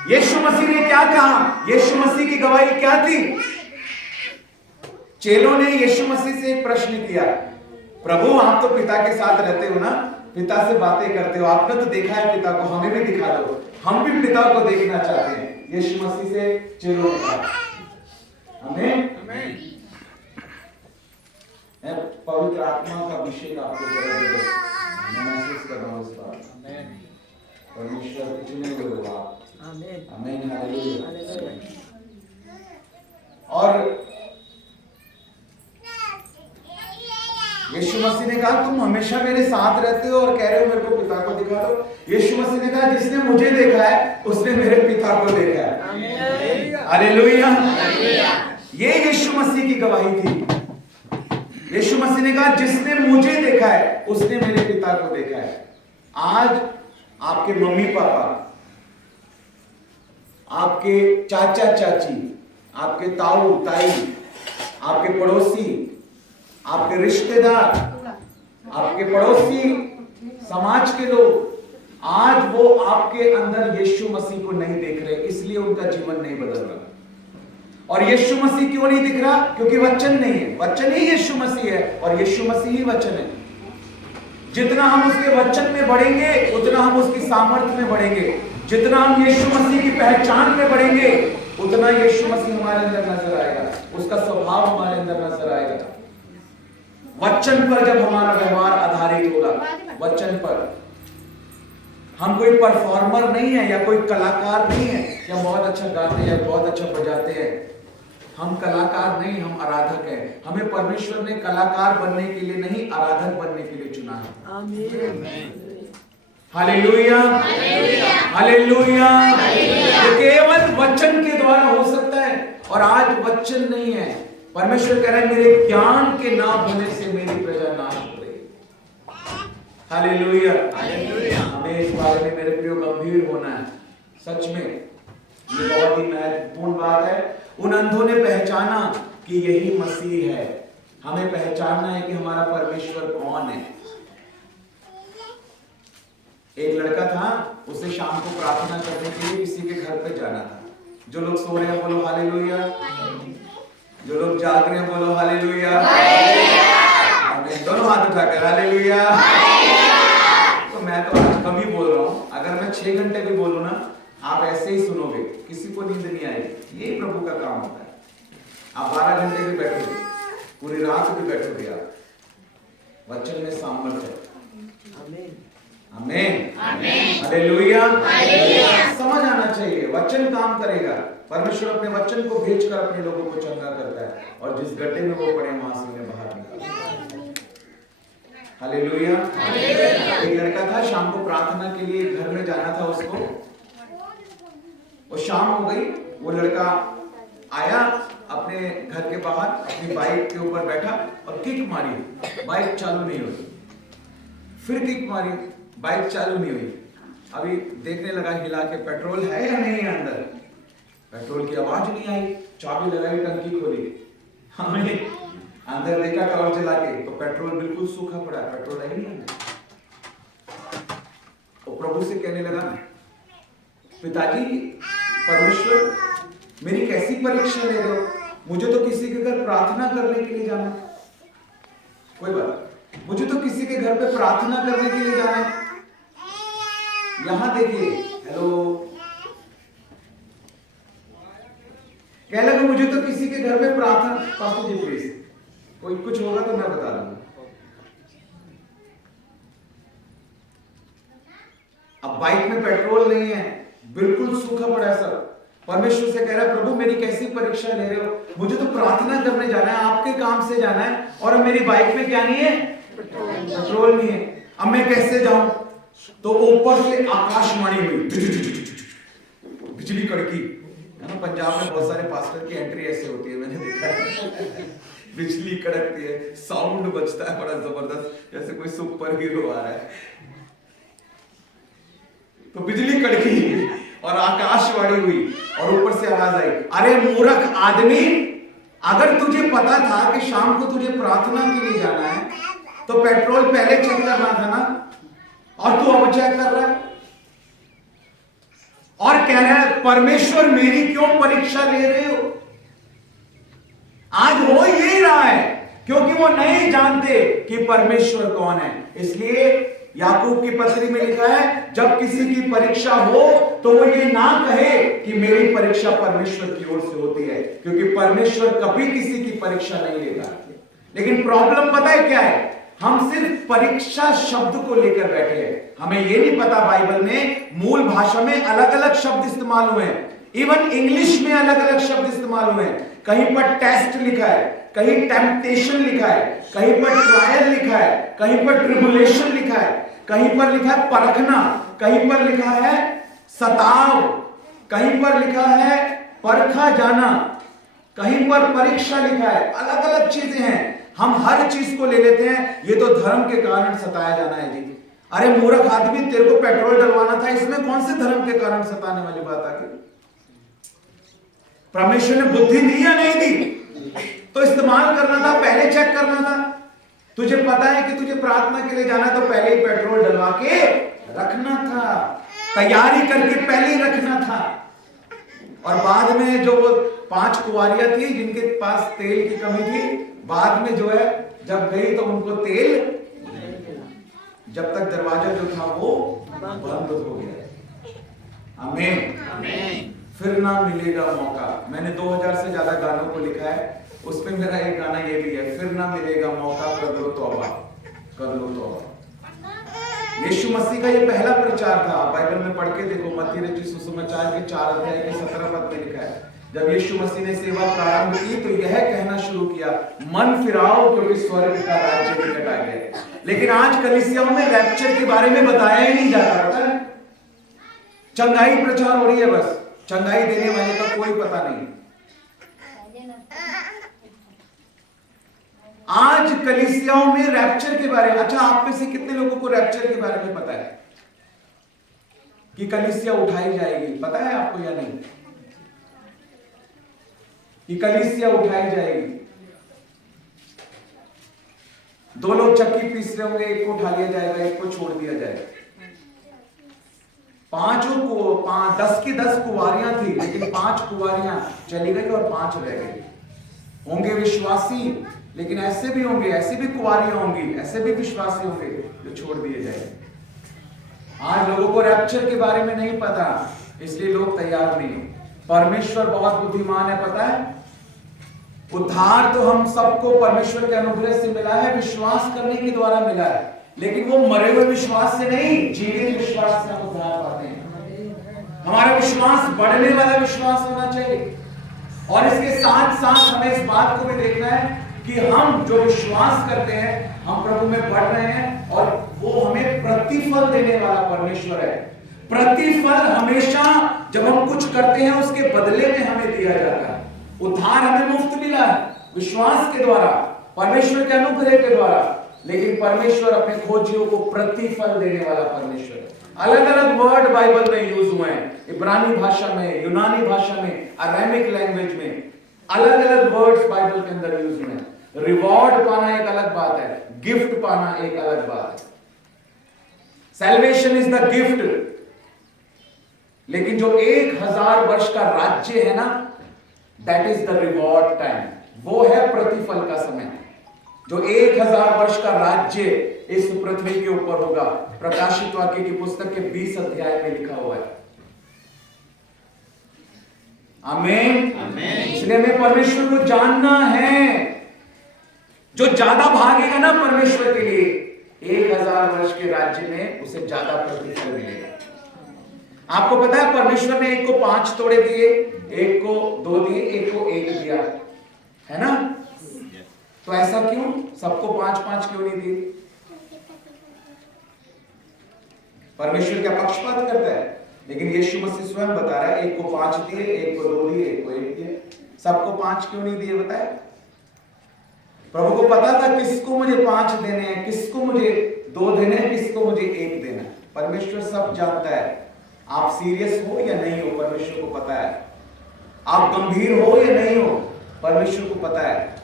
यीशु मसीह ने क्या कहा? यीशु मसीह की गवाही क्या थी? चेलों ने यीशु मसीह से एक प्रश्न किया, प्रभु आप तो पिता के साथ रहते हो ना, पिता से बातें करते हो, आपने तो देखा है पिता को, हमें भी दिखा दो, हम भी पिता को देखना चाहते हैं। यीशु मसीह से चेलों ने कहा। आमीन। पवित्र आत्मा का अभिषेक आपको करेगा। मैं महसूस कर रहा हूं इस बात। परमेश्वर के चुने हुए हो आप। आमीन। हालेलुया। और यीशु मसीह ने कहा तुम हमेशा मेरे साथ रहते हो और कह रहे हो मेरे को पिता को दिखा दो। यीशु मसीह ने कहा जिसने मुझे देखा है उसने मेरे पिता को देखा है। हालेलुया। ये यीशु मसीह की गवाही थी। यीशु मसीह ने कहा जिसने मुझे देखा है उसने मेरे पिता को देखा है। आज आपके मम्मी पापा, आपके चाचा चाची, आपके ताऊ ताई, आपके पड़ोसी, आपके रिश्तेदार, आपके पड़ोसी, समाज के लोग, आज वो आपके अंदर यीशु मसीह को नहीं देख रहे, इसलिए उनका जीवन नहीं बदल रहा। और यीशु मसीह क्यों नहीं दिख रहा? क्योंकि वचन नहीं है। वचन ही यीशु मसीह है और यीशु मसीह ही वचन है। जितना हम उसके वचन में बढ़ेंगे उतना हम उसकी सामर्थ्य में बढ़ेंगे। जितना हम यीशु मसीह की पहचान में बढ़ेंगे उतना यीशु मसीह हमारे अंदर नजर आएगा, उसका स्वभाव हमारे अंदर नजर आएगा। वचन पर जब हमारा व्यवहार आधारित होगा, वचन पर, हम कोई परफॉर्मर नहीं है या कोई कलाकार नहीं है कि हम बहुत अच्छा गाते हैं, बहुत अच्छा बजाते हैं। हम कलाकार नहीं, हम आराधक हैं। हमें परमेश्वर ने कलाकार बनने के लिए नहीं, आराधक बनने के लिए चुना है। आमीन। Hallelujah, hallelujah. ये केवल वचन के द्वारा हो सकता है और आज वचन नहीं है। परमेश्वर कह रहा है मेरे ज्ञान के ना होने से मेरी प्रजा नाश हो रही। Hallelujah, hallelujah. हमें इस बारे में मेरे प्रियो गंभीर होना है। सच में ये बहुत ही महत्वपूर्ण बात है। उन अंधों ने पहचाना कि यही मसीह है। हमें पहचानना है कि हमारा परमेश्वर कौन है। एक लड़का था, उसे शाम को प्रार्थना करने के लिए किसी के घर पे जाना था। जो लोग सो रहे हैं बोलो हालेलुया, जो लोग जाग रहे हैं बोलो हालेलुया, दोनों हाथ उठाकर हालेलुया। तो मैं तो आज कम ही बोल रहा हूँ, अगर मैं 6 घंटे भी बोलूँ ना, आप ऐसे ही सुनोगे, किसी को नींद नहीं आएगी। यही प्रभु का काम होता है। आप 12 घंटे भी बैठोगे, पूरी रात भी बैठोगे, आप वचन में सामर्थ्य है। आमीन, आमीन, हालेलुया। समझ आना चाहिए, वचन काम करेगा। परमेश्वर अपने वचन को भेजकर अपने लोगों को चंगा करता है और जिस गड्ढे में वो पड़े वहां से उन्हें बाहर निकालता है। हालेलुया। एक लड़का था, शाम को प्रार्थना के लिए घर में जाना था उसको। वो शाम हो गई, वो लड़का आया अपने घर के बाहर, अपनी बाइक के ऊपर बैठा और किक मारी, बाइक चालू नहीं हुई। फिर किक मारी, बाइक चालू नहीं हुई। अभी देखने लगा हिला के पेट्रोल है या नहीं है अंदर। पेट्रोल की आवाज नहीं आई, चाबी लगाई, टंकी खोली, हमने अंदर देखा टॉर्च जला के, तो पेट्रोल बिल्कुल सूखा पड़ा, पेट्रोल है ही नहीं अंदर। वो प्रभु से कहने लगा, पिताजी परमेश्वर मेरी कैसी परीक्षा ले रहे हो? मुझे तो किसी के घर प्रार्थना करने के लिए जाना है। कोई बात, मुझे तो किसी के घर पे प्रार्थना करने के लिए जाना है। यहां देखिए, हेलो, कह लगा मुझे तो किसी के घर में प्रार्थना। पास्टर जी प्लीज, कोई कुछ होगा तो मैं बता दूंगा। अब बाइक में पेट्रोल नहीं है, बिल्कुल सूखा पड़ा है सब। परमेश्वर से कह रहा है प्रभु मेरी कैसी परीक्षा ले रहे हो, मुझे तो प्रार्थना करने जाना है, आपके काम से जाना है, और मेरी बाइक में क्या नहीं है, पेट्रोल नहीं है, अब मैं कैसे जाऊं। तो ऊपर से आकाशवाणी हुई, बिजली कड़की है ना। पंजाब में बहुत सारे पास्टर की एंट्री ऐसे होती है, मैंने देखा है। बिजली कड़कती है, साउंड बजता है बड़ा जबरदस्त, जैसे कोई सुपर हीरो आ रहा है। तो बिजली कड़की और आकाशवाणी हुई और ऊपर से आवाज आई, अरे मूर्ख आदमी, अगर तुझे पता था कि शाम को तुझे प्रार्थना के लिए जाना है तो पेट्रोल पहले चेक करना था ना, और तू अब चेक कर रहा है और कह रहा है परमेश्वर मेरी क्यों परीक्षा ले रहे हो। आज हो यही रहा है क्योंकि वो नहीं जानते कि परमेश्वर कौन है। इसलिए याकूब की पत्री में लिखा है जब किसी की परीक्षा हो तो वो ये ना कहे कि मेरी परीक्षा परमेश्वर की ओर से होती है, क्योंकि परमेश्वर कभी किसी की परीक्षा नहीं लेता। लेकिन प्रॉब्लम पता है क्या है, हम सिर्फ परीक्षा शब्द को लेकर बैठे हैं, हमें यह नहीं पता बाइबल में मूल भाषा में अलग अलग शब्द इस्तेमाल हुए हैं, इवन इंग्लिश में अलग अलग शब्द इस्तेमाल हुए हैं। कहीं पर टेस्ट लिखा है, कहीं टेम्पटेशन लिखा है, कहीं पर ट्रायल लिखा है, कहीं पर ट्रिबुलेशन लिखा है, कहीं पर लिखा है परखना, कहीं पर लिखा है सताव, कहीं पर लिखा है परखा जाना, कहीं पर परीक्षा लिखा है। अलग अलग चीजें हैं, हम हर चीज को ले लेते हैं, ये तो धर्म के कारण सताया जाना है जी। अरे मूर्ख आदमी, तेरे को पेट्रोल डलवाना था, इसमें कौन से धर्म के कारण सताने वाली बात आ गई। परमेश्वर ने बुद्धि दी या नहीं दी, तो इस्तेमाल करना था, पहले चेक करना था। तुझे पता है कि तुझे प्रार्थना के लिए जाना है तो पहले ही पेट्रोल डलवा के रखना था, तैयारी करके पहले ही रखना था। और बाद में जो 5 कुंवारियां थी जिनके पास तेल की कमी थी, बाद में जो है जब गई तो उनको तेल, जब तक दरवाजा जो था वो बंद हो गया। आमीन। फिर ना मिलेगा मौका। मैंने 2000 से ज्यादा गानों को लिखा है, उसमें मेरा एक गाना ये भी है, फिर ना मिलेगा मौका, कर लो तौबा, कर लो तौबा। यीशु मसीह का ये पहला प्रचार था। बाइबल में पढ़ के देखो, मत्ती रचित सुसमाचार के 4 अध्याय के 17 पद में लिखा है, जब यीशु मसीह ने सेवा प्रारंभ की तो यह कहना शुरू किया, मन फिराओ क्योंकि स्वर्ग का राज्य निकट आ गया है। लेकिन आज कलीसियाओं में रैप्चर के बारे में बताया ही नहीं जाता, पता है, चंगाई प्रचार हो रही है, बस चंगाई देने वाले का कोई पता नहीं। आज कलीसियाओं में रैप्चर के बारे में, अच्छा आप में से कितने लोगों को रैप्चर के बारे में पता है कि कलीसिया उठाई जाएगी, पता है आपको या नहीं कि कलीसिया उठाई जाएगी। 2 लोग चक्की पीस रहे होंगे, एक को उठा लिया जाएगा, एक को छोड़ दिया जाएगा। 10 की 10 कुंवारियां थी, लेकिन 5 कुंवारियां चली गई और 5 रह गई। होंगे विश्वासी, लेकिन ऐसे भी होंगे, ऐसे भी कुंवारियां होंगी, ऐसे भी विश्वासी होंगे जो छोड़ दिए जाएंगे। आज लोगों को रैप्चर के बारे में नहीं पता, इसलिए लोग तैयार नहीं है। परमेश्वर बहुत बुद्धिमान है, पता है, उद्धार तो हम सबको परमेश्वर के अनुग्रह से मिला है, विश्वास करने के द्वारा मिला है, लेकिन वो मरे हुए विश्वास से नहीं, जीवित विश्वास से हम उद्धार पाते हैं। हमारा विश्वास बढ़ने वाला विश्वास होना चाहिए। और इसके साथ साथ हमें इस बात को भी देखना है कि हम जो विश्वास करते हैं हम प्रभु में बढ़ रहे हैं, और वो हमें प्रतिफल देने वाला परमेश्वर है। प्रतिफल हमेशा जब हम कुछ करते हैं उसके बदले में हमें दिया जाता है। उद्धार हमें मुफ्त मिला है विश्वास के द्वारा, परमेश्वर के अनुग्रह के द्वारा, लेकिन परमेश्वर अपने खोजियों को प्रतिफल देने वाला परमेश्वर है। अलग अलग वर्ड बाइबल में यूज हुए हैं, इब्रानी भाषा में, यूनानी भाषा में, अरामिक लैंग्वेज में, अलग अलग वर्ड्स बाइबल के अंदर यूज हुए हैं। रिवॉर्ड पाना एक अलग बात है, गिफ्ट पाना एक अलग बात है। सैल्वेशन इज द गिफ्ट, लेकिन जो 1000 वर्ष का राज्य है ना, that is the reward time, वो है प्रतिफल का समय। जो 1000 वर्ष का राज्य इस पृथ्वी के ऊपर होगा, प्रकाशित वाक्य की पुस्तक के 20 अध्याय में लिखा हुआ है। आमीन। इसलिए हमें परमेश्वर को जानना है। जो ज्यादा भागेगा ना परमेश्वर के लिए, 1000 वर्ष के राज्य में उसे ज्यादा प्रतिफल मिलेगा। आपको पता है परमेश्वर ने एक को 5 तोड़े दिए, एक को 2 दिए, एक को 1 दिया, है ना? तो ऐसा क्यों? सबको 5-5 क्यों नहीं दिए? परमेश्वर क्या पक्षपात करता है? लेकिन यीशु मसीह स्वयं बता रहा है, एक को 5 दिए, एक को 2 दिए, एक को 1 दिए। सबको 5 क्यों नहीं दिए बताए? प्रभु को पता था किसको मुझे 5 देने हैं, किसको मुझे 2 देने हैं, किसको मुझे 1 देना है। परमेश्वर सब जानता है। आप सीरियस हो या नहीं हो, परमेश्वर को पता है। आप गंभीर हो या नहीं हो, परमेश्वर को पता है।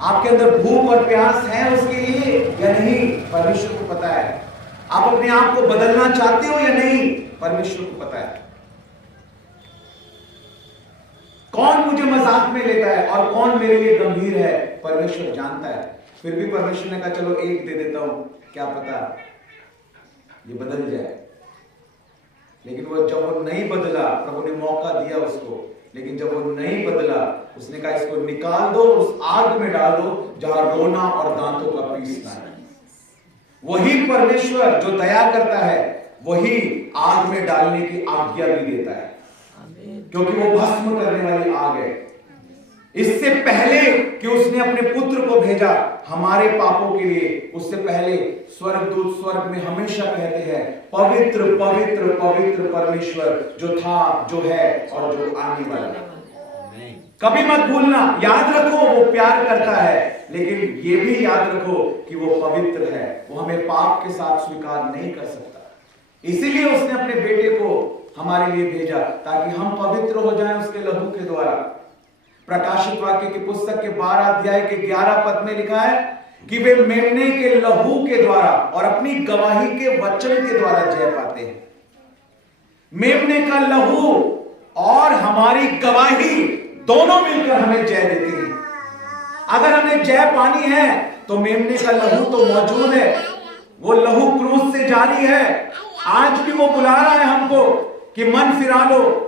आपके अंदर भूख और प्यास है उसके लिए या नहीं, परमेश्वर को पता है। आप अपने आप को बदलना चाहते हो या नहीं, परमेश्वर को पता है। कौन मुझे मजाक में लेता है और कौन मेरे लिए गंभीर है, परमेश्वर जानता है। फिर भी परमेश्वर ने कहा चलो 1 दे देता हूं, क्या पता ये बदल जाए। लेकिन जब वो नहीं बदला, प्रभु ने मौका दिया उसको, लेकिन जब वो नहीं बदला, उसने कहा इसको निकाल दो, उस आग में डाल दो जहां रोना और दांतों का पीसना है। वही परमेश्वर जो दया करता है, वही आग में डालने की आज्ञा भी देता है, क्योंकि वो भस्म करने वाली आग है। इससे पहले कि उसने अपने पुत्र को भेजा हमारे पापों के लिए, उससे पहले स्वर्गदूत स्वर्ग में हमेशा कहते हैं, पवित्र पवित्र पवित्र परमेश्वर जो था, जो है और जो आने वाला है। कभी मत भूलना, याद रखो वो प्यार करता है, लेकिन ये भी याद रखो कि वो पवित्र है। वो हमें पाप के साथ स्वीकार नहीं कर सकता। इसीलिए उसने अपने बेटे को हमारे लिए भेजा, ताकि हम पवित्र हो जाएं उसके लहू के द्वारा। प्रकाशित वाक्य की पुस्तक के 12 अध्याय के 11 पद में लिखा है कि वे मेमने के लहू के द्वारा और अपनी गवाही के वचन के द्वारा जय पाते हैं। मेमने का लहू और हमारी गवाही दोनों मिलकर हमें जय देती हैं। अगर हमें जय पानी है तो मेमने का लहू तो मौजूद है, वो लहू क्रूस से जारी है। आज भी वो बुला रहा है हमको कि मन फिरा लो,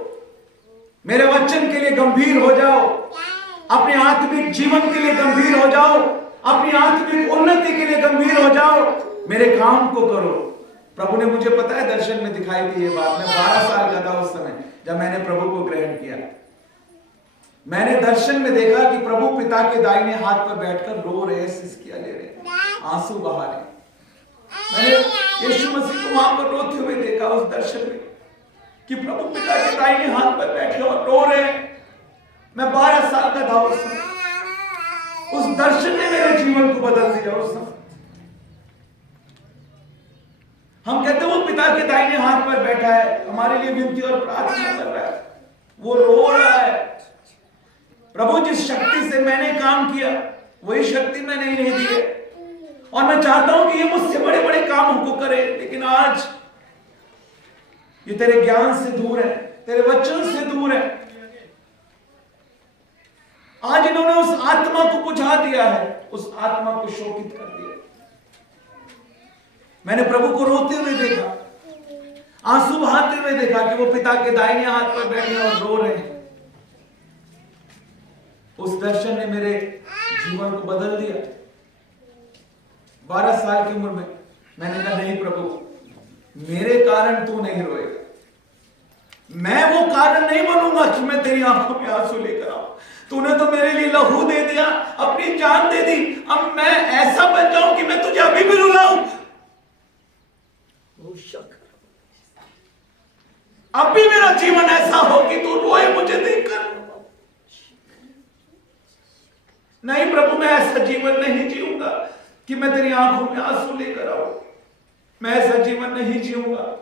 मेरे वचन के लिए गंभीर हो जाओ, अपने आत्मिक जीवन के लिए गंभीर हो जाओ, अपनी आत्मिक उन्नति के लिए गंभीर हो जाओ, मेरे काम को करो। प्रभु ने मुझे पता है दर्शन में दिखाई दी ये बात। मैं 12 साल का था उस समय जब मैंने प्रभु को ग्रहण किया। मैंने दर्शन में देखा कि प्रभु पिता के दाहिने हाथ पर बैठकर रो रहे, सिसकियां ले रहे, आंसू बहा रहे। मैंने यीशु मसीह को वहां पर रोते हुए देखा उस दर्शन में, कि प्रभु पिता के दाहिने हाथ पर बैठे और रो रहे। मैं 12 साल का था उस समय। उस दर्शन ने मेरे जीवन को बदल दिया उस समय। हम कहते हैं वो पिता के दाहिने हाथ पर बैठा है, हमारे लिए विनती और प्रार्थना कर रहा है, वो रो रहा है। प्रभु जिस शक्ति से मैंने काम किया वही शक्ति मैंने नहीं दी है, और मैं चाहता हूं कि ये मुझसे बड़े बड़े काम हमको करे, लेकिन आज ये तेरे ज्ञान से दूर है, तेरे वचन से दूर है। आज इन्होंने उस आत्मा को बुझा दिया है, उस आत्मा को शोकित कर दिया। मैंने प्रभु को रोते हुए देखा, आंसू बहाते हुए देखा कि वो पिता के दाहिने हाथ पर बैठे और रो रहे हैं। उस दर्शन ने मेरे जीवन को बदल दिया। 12 साल की उम्र में मैंने कहा नहीं प्रभु, मेरे कारण तू नहीं रोएगा। मैं वो कारण नहीं बनूंगा कि मैं तेरी आंखों में आंसू लेकर आऊं। तूने तो मेरे लिए लहू दे दिया, अपनी जान दे दी, अब मैं ऐसा बन जाऊं कि मैं तुझे अभी भी रुलाऊं। अब भी मेरा जीवन ऐसा हो कि तू रोए मुझे देखकर। नहीं प्रभु, मैं ऐसा जीवन नहीं जीऊंगा कि मैं तेरी आंखों में आंसू लेकर आऊं। मैं ऐसा जीवन नहीं जीऊंगा।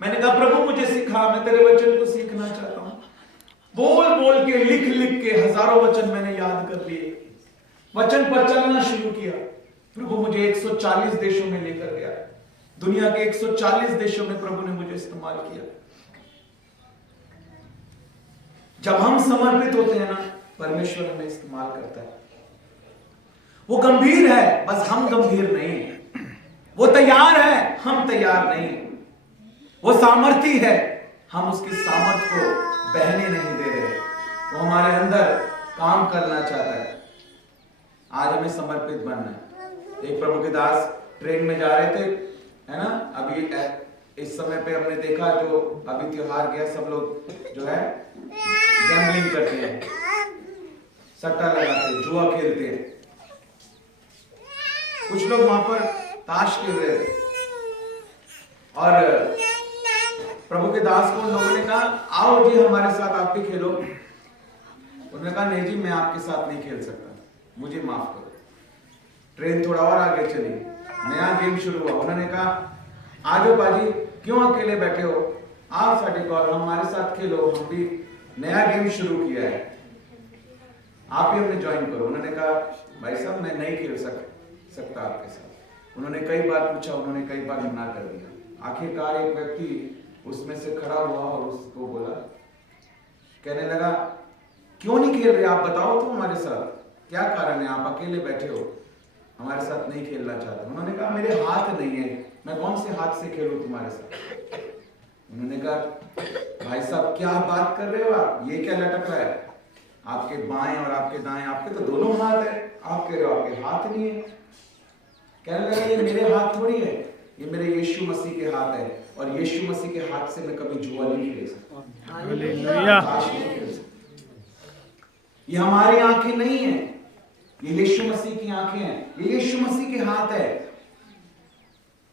मैंने कहा प्रभु मुझे सिखा, मैं तेरे वचन को सीखना चाहता हूं। बोल बोल के, लिख लिख के हजारों वचन मैंने याद कर लिए, वचन पर चलना शुरू किया। प्रभु मुझे 140 देशों में लेकर गया। दुनिया के 140 देशों में प्रभु ने मुझे इस्तेमाल किया। जब हम समर्पित होते हैं ना, परमेश्वर हमें इस्तेमाल करता है। वो गंभीर है, बस हम गंभीर नहीं। वो तैयार है, हम तैयार नहीं। वो सामर्थी है, हम उसकी सामर्थ को बहने नहीं दे रहे। वो हमारे अंदर काम करना चाहता है। आज हमें समर्पित बनना है। एक प्रभु के दास ट्रेन में जा रहे थे, है ना, अभी अभी इस समय पे हमने देखा, जो अभी त्योहार गया, सब लोग जो है गैम्बलिंग करते हैं, सट्टा लगाते हैं, जुआ खेलते हैं। कुछ लोग वहां पर ताश खेल रहे थे और प्रभु के दास को उन लोगों ने कहा, आओ जी हमारे साथ, आप भी खेलो। उन्होंने कहा, नहीं जी मैं आपके साथ नहीं खेल सकता, मुझे माफ करो। ट्रेन थोड़ा और आगे चली, नया गेम शुरू हुआ। उन्होंने कहा, आ जाओ बाजी, क्यों अकेले बैठे हो, आप साढ़े कॉल हमारे साथ खेलो, हम भी नया गेम शुरू किया है, आप भी हमें ज्वाइन करो। उन्होंने कहा, भाई साहब मैं नहीं खेल सकता आपके साथ। उन्होंने कई बार पूछा, उन्होंने कई बार मना कर दिया। आखिरकार एक व्यक्ति उसमें से खड़ा हुआ और उसको बोला, कहने लगा, क्यों नहीं खेल रहे, आप बताओ तो हमारे साथ, क्या कारण है, आप अकेले बैठे हो, हमारे साथ नहीं खेलना चाहते। उन्होंने कहा, मेरे हाथ नहीं है, मैं कौन से हाथ से खेलूं तुम्हारे साथ। उन्होंने कहा, भाई साहब क्या बात कर रहे हो आप, ये क्या लटक रहा है, आपके बाएं और आपके दाएं, आपके तो दोनों हाथ है, आप कह रहे हो आपके हाथ नहीं है। कहने लगा, ये मेरे हाथ थोड़ी है, ये मेरे यीशु मसीह के हाथ है, और यीशु मसीह के हाथ से मैं कभी जुआ नहीं खेल सकता, ये हमारी आंखें नहीं है, ये यीशु मसीह की आंखें हैं, ये यीशु मसीह के हाथ है।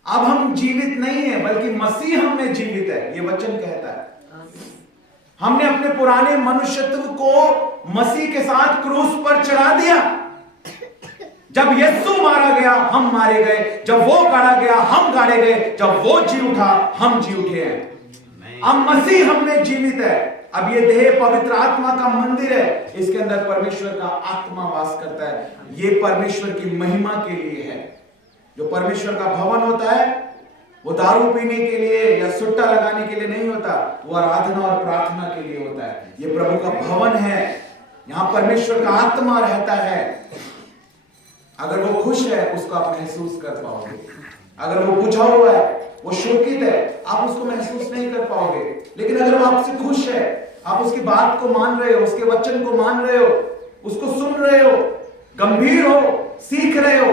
अब हम जीवित नहीं है, बल्कि मसीह हम में जीवित है, ये वचन कहता है। हमने अपने पुराने मनुष्यत्व को मसीह के साथ क्रूस पर चढ़ा दिया। जब यीशु मारा गया हम मारे गए, जब वो गाड़ा गया हम गाड़े गए, जब वो जी उठा हम जी उठे हैं। अब मसीह हम में जीवित है। अब ये देह पवित्र आत्मा का मंदिर है, इसके अंदर परमेश्वर का आत्मा वास करता है। ये परमेश्वर की महिमा के लिए है। जो परमेश्वर का भवन होता है वो दारू पीने के लिए या सुट्टा लगाने के लिए नहीं होता, वो आराधना और प्रार्थना के लिए होता है। ये प्रभु का भवन है, यहां परमेश्वर का आत्मा रहता है। अगर वो खुश है उसको आप महसूस कर पाओगे, अगर वो बुझा हुआ है, वो शोकित है, आप उसको महसूस नहीं कर पाओगे। लेकिन अगर वो आपसे खुश है, आप उसकी बात को मान रहे हो, उसके वचन को मान रहे हो, उसको सुन रहे हो, गंभीर हो, सीख रहे हो,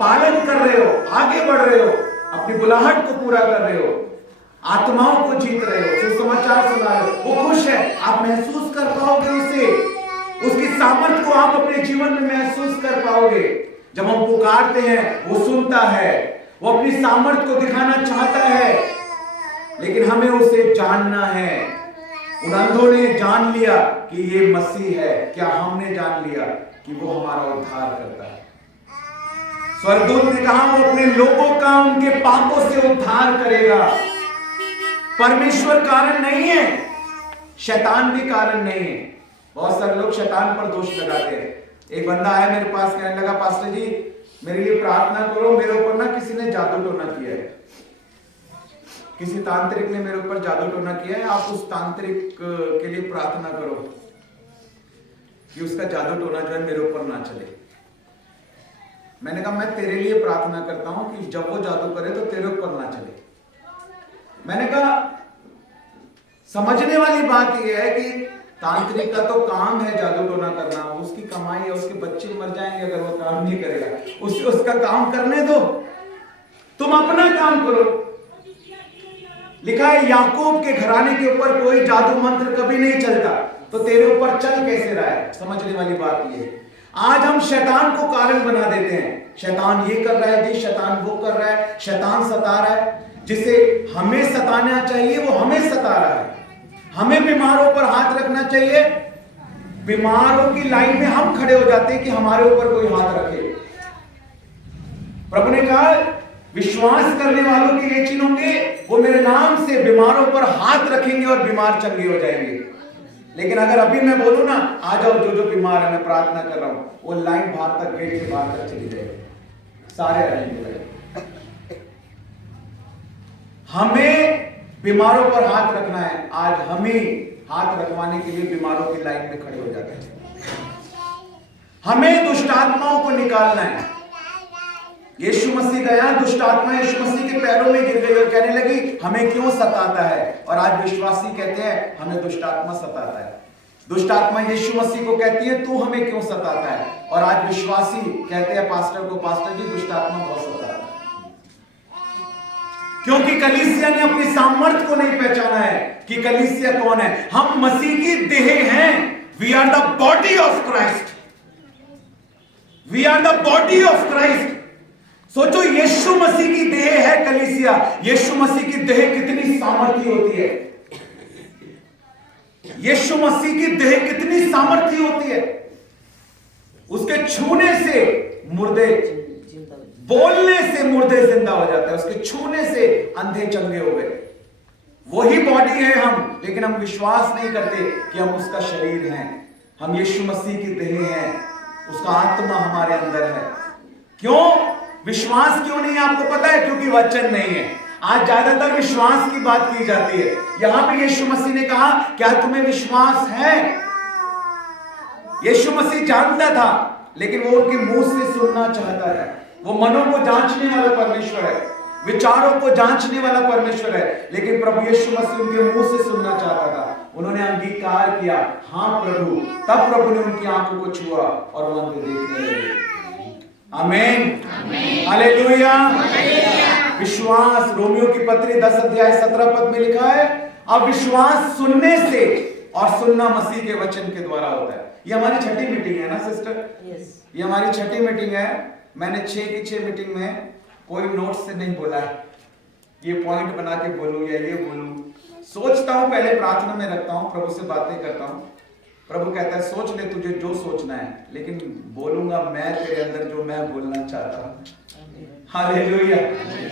पालन कर रहे हो, आगे बढ़ रहे हो, अपनी बुलाहट को पूरा कर रहे हो, आत्माओं को जीत रहे हो, सुसमाचार सुना रहे हो, वो खुश है, आप महसूस कर पाओगे उसे, उसकी सामर्थ को आप अपने जीवन में महसूस कर पाओगे। जब हम पुकारते हैं वो सुनता है, वो अपनी सामर्थ को दिखाना चाहता है, लेकिन हमें उसे जानना है। उन अंधों ने जान लिया कि ये मसीह है, क्या हमने जान लिया कि वो हमारा उद्धार करता है। स्वर्गदूत ने कहा वो अपने लोगों का उनके पापों से उद्धार करेगा। परमेश्वर कारण नहीं है, शैतान भी कारण नहीं है। बहुत सारे लोग शैतान पर दोष लगाते हैं। एक बंदा आया मेरे पास, कहने लगा, पास्टर जी मेरे लिए प्रार्थना करो, मेरे ऊपर ना किसी ने जादू टोना किया है, किसी तांत्रिक ने मेरे ऊपर जादू टोना किया है, आप उस तांत्रिक के लिए प्रार्थना करो कि उसका जादू टोना जो है मेरे ऊपर ना चले। मैंने कहा, मैं तेरे लिए प्रार्थना करता हूं कि जब वो जादू करे तो तेरे ऊपर ना चले। मैंने कहा, समझने वाली बात यह है कि तांत्रिक का तो काम है जादू टोना करना, उसकी कमाई है, उसके बच्चे मर जाएंगे अगर वो काम नहीं करेगा, उसका काम करने दो, तुम अपना काम करो। लिखा है याकूब के घराने के ऊपर कोई जादू मंत्र कभी नहीं चलता, तो तेरे ऊपर चल कैसे रहा है। समझने वाली बात ये, आज हम शैतान को कारण बना देते हैं, शैतान ये कर रहा है जी, शैतान वो कर रहा है, शैतान सता रहा है, जिसे हमें सताना चाहिए वो हमें सता रहा है। हमें बीमारों पर हाथ रखना चाहिए, बीमारों की लाइन में हम खड़े हो जाते हैं कि हमारे ऊपर कोई हाथ रखे। प्रभु ने कहा, विश्वास करने वालों के ये चिन्ह होंगे, वो मेरे नाम से बीमारों पर हाथ रखेंगे और बीमार चंगे हो जाएंगे। लेकिन अगर अभी मैं बोलूं ना, आ जाओ जो जो बीमार है, मैं प्रार्थना कर रहा हूं, वो लाइन बाहर तक, गेट के बाहर तक चली जाएगी, सारे आ जाएंगे। हमें बीमारों पर हाथ रखना है। आज हमें हाथ रखवाने के लिए बीमारों की लाइन में खड़े हो जाते हैं। हमें दुष्ट आत्माओं को निकालना है। यीशु मसीह गया, दुष्ट आत्मा यीशु मसीह के पैरों में गिर गई और कहने लगी, हमें क्यों सताता है। और आज विश्वासी कहते हैं, हमें दुष्ट आत्मा सताता है। दुष्ट आत्मा यीशु मसीह को कहती है, तू हमें क्यों सताता है। और आज विश्वासी कहते हैं पास्टर को, पास्टर जी दुष्ट आत्मा बहुत सताता है। क्योंकि कलीसिया ने अपनी सामर्थ्य को नहीं पहचाना है कि कलीसिया कौन है। हम मसीह की देह हैं। We are the body of Christ. We are the body of Christ. सोचो, यीशु मसीह की देह है कलीसिया। यीशु मसीह की देह कितनी सामर्थ्य होती है। यीशु मसीह की देह कितनी सामर्थ्य होती है। उसके छूने से मुर्दे, बोलने से मुर्दे जिंदा हो जाते हैं, उसके छूने से अंधे चंगे हो गए। वही बॉडी है हम, लेकिन हम विश्वास नहीं करते कि हम उसका शरीर हैं। हम यीशु मसीह की देह हैं, उसका आत्मा हमारे अंदर है। क्यों विश्वास क्यों नहीं है आपको पता है? क्योंकि वचन नहीं है। आज ज्यादातर विश्वास की बात की जाती है। यहां पे यीशु मसीह ने कहा, क्या तुम्हें विश्वास है? यीशु मसीह जानता था, लेकिन वो उनके मुंह से सुनना चाहता है। वो मनों को जांचने वाला परमेश्वर है, विचारों को जांचने वाला परमेश्वर है। लेकिन प्रभु यीशु मसीह उनके मुंह से सुनना चाहता था। उन्होंने अंगीकार किया, हाँ प्रभु। तब प्रभु ने उनकी आंखों को छुआ और वो अंधे देखने लगे। आमीन, हालेलुया। विश्वास, रोमियो की पत्री 10 अध्याय 17 पद में लिखा है, अब विश्वास सुनने से और सुनना मसीह के वचन के द्वारा होता है। ये हमारी छठी मीटिंग है ना सिस्टर? ये हमारी छठी मीटिंग है। मैंने 6 की 6 मीटिंग में कोई नोट्स से नहीं बोला है, ये पॉइंट बना के बोलूं या ये बोलूं। सोचता हूं, पहले प्रार्थना में रखता हूं, प्रभु से बातें करता हूं। प्रभु कहता है सोच ले तुझे जो सोचना है, लेकिन बोलूंगा मैं तेरे अंदर जो मैं बोलना चाहता हूं। हालेलुया।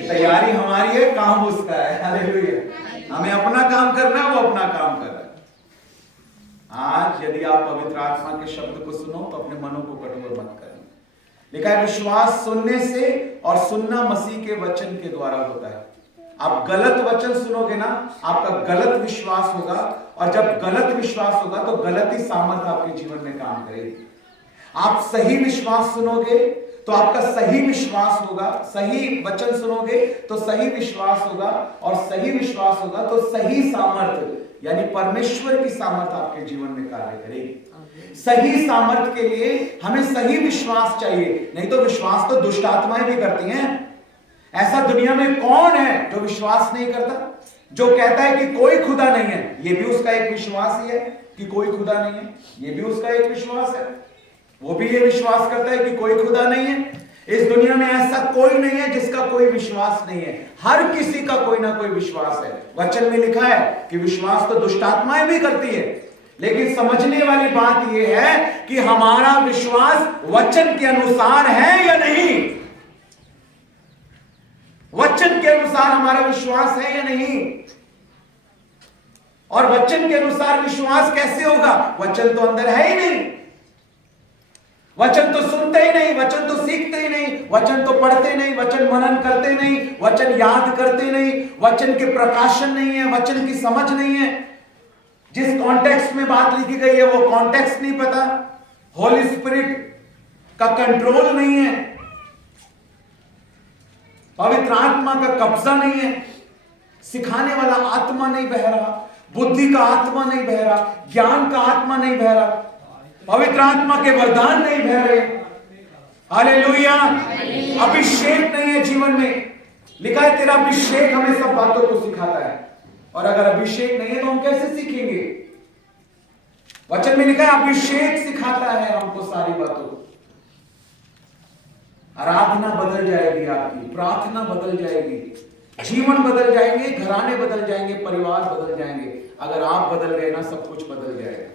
तैयारी हमारी है, काम उसका है। हालेलुया। हमें अपना काम करना है, वो अपना काम कर रहा है। आज यदि आप पवित्र आत्मा के शब्द को सुनो तो अपने मनों को कठोर मत करना। लिखा है विश्वास सुनने से और सुनना मसीह के वचन के द्वारा होता है। आप गलत वचन सुनोगे ना, आपका गलत विश्वास होगा, और जब गलत विश्वास होगा तो गलत ही सामर्थ आपके जीवन में काम करेगी। आप सही विश्वास सुनोगे तो आपका सही विश्वास होगा, सही वचन सुनोगे तो सही विश्वास होगा, और सही विश्वास होगा तो सही सामर्थ यानी परमेश्वर की सामर्थ आपके जीवन में कार्य करेगी। सही सामर्थ के लिए हमें सही विश्वास चाहिए, नहीं तो विश्वास तो दुष्ट आत्माएं भी करती हैं। ऐसा दुनिया में कौन है जो विश्वास नहीं करता, जो कहता है कि कोई खुदा नहीं है? ये भी उसका एक विश्वास ही है कि कोई खुदा नहीं है, ये भी उसका एक विश्वास है। वो भी ये विश्वास करता है कि कोई खुदा नहीं है। इस दुनिया में ऐसा कोई नहीं है जिसका कोई विश्वास नहीं है। हर किसी का कोई ना कोई विश्वास है। वचन में लिखा है कि विश्वास तो दुष्ट आत्माएं भी करती है, लेकिन समझने वाली बात यह है कि हमारा विश्वास वचन के अनुसार है या नहीं। वचन के अनुसार हमारा विश्वास है या नहीं। और वचन के अनुसार विश्वास कैसे होगा? वचन तो अंदर है ही नहीं, वचन तो सुनते ही नहीं, वचन तो सीखते ही नहीं, वचन तो पढ़ते नहीं, वचन मनन करते नहीं, वचन याद करते नहीं, वचन के प्रकाशन नहीं है, वचन की समझ नहीं है। जिस कॉन्टेक्स्ट में बात लिखी गई है वो कॉन्टेक्स्ट नहीं पता, होली स्पिरिट का कंट्रोल नहीं है, पवित्र आत्मा का कब्जा नहीं है, सिखाने वाला आत्मा नहीं बह रहा, बुद्धि का आत्मा नहीं बह रहा, ज्ञान का आत्मा नहीं बह रहा, पवित्र आत्मा के वरदान नहीं बह रहे। हालेलुया। अभिषेक नहीं है जीवन में। लिखा है तेरा अभिषेक हमें सब बातों को सिखाता है, और अगर अभिषेक नहीं है तो हम कैसे सीखेंगे? वचन में लिखा है अभिषेक सिखाता है हमको सारी बातों को। आराधना बदल जाएगी, आपकी प्रार्थना बदल जाएगी, जीवन बदल जाएंगे, घराने बदल जाएंगे, परिवार बदल जाएंगे। अगर आप बदल गए ना, सब कुछ बदल जाएगा।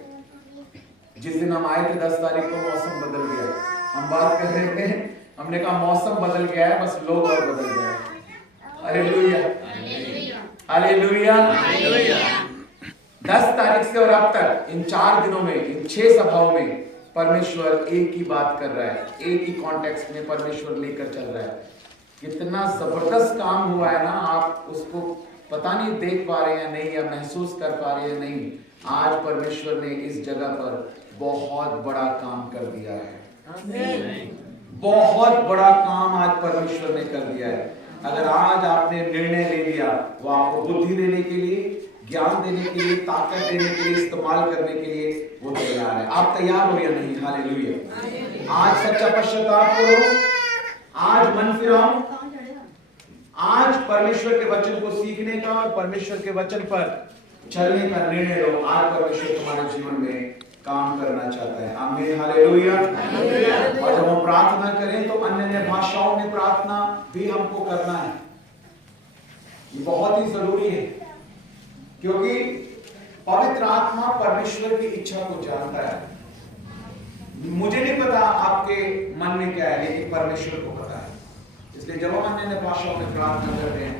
जिस दिन हम आए थे 10 तारीख को मौसम बदल गया। हम बात कर रहे थे, हमने कहा मौसम बदल गया है, बस लोग और बदल गए। Hallelujah, hallelujah. 10 तारीख से और अब तक इन 4 दिनों में, इन 6 सभाओं में परमेश्वर एक ही बात कर रहा है, एक ही कॉन्टेक्स्ट में परमेश्वर लेकर चल रहा है। कितना जबरदस्त काम हुआ है ना, आप उसको पता नहीं देख पा रहे हैं नहीं, या महसूस कर पा रहे हैं नहीं। आज परमेश्वर ने इस जगह पर बहुत बड़ा काम कर दिया है। बहुत बड़ा काम आज परमेश्वर ने कर दिया है। अगर आज आपने निर्णय ले लिया, वो आपको बुद्धि देने के लिए, ज्ञान देने के लिए, ताकत देने के लिए, इस्तेमाल करने के लिए वो तैयार है। आप तैयार हो या नहीं? हालेलुया। आज सच्चा पश्चाताप करो, आज मन फिराओ, आज परमेश्वर के वचन को सीखने का और परमेश्वर के वचन पर चलने का निर्णय लो। आज परमेश्वर तुम्हारे जीवन में काम करना चाहता है। आमीन, हालेलुया। और जब हम प्रार्थना करें तो अन्य भाषाओं में प्रार्थना भी हमको करना है। ये बहुत ही जरूरी है, क्योंकि पवित्र आत्मा परमेश्वर की इच्छा को जानता है। मुझे नहीं पता आपके मन में क्या है, लेकिन परमेश्वर को पता है। इसलिए जब हम अन्य भाषाओं में प्रार्थना करते हैं,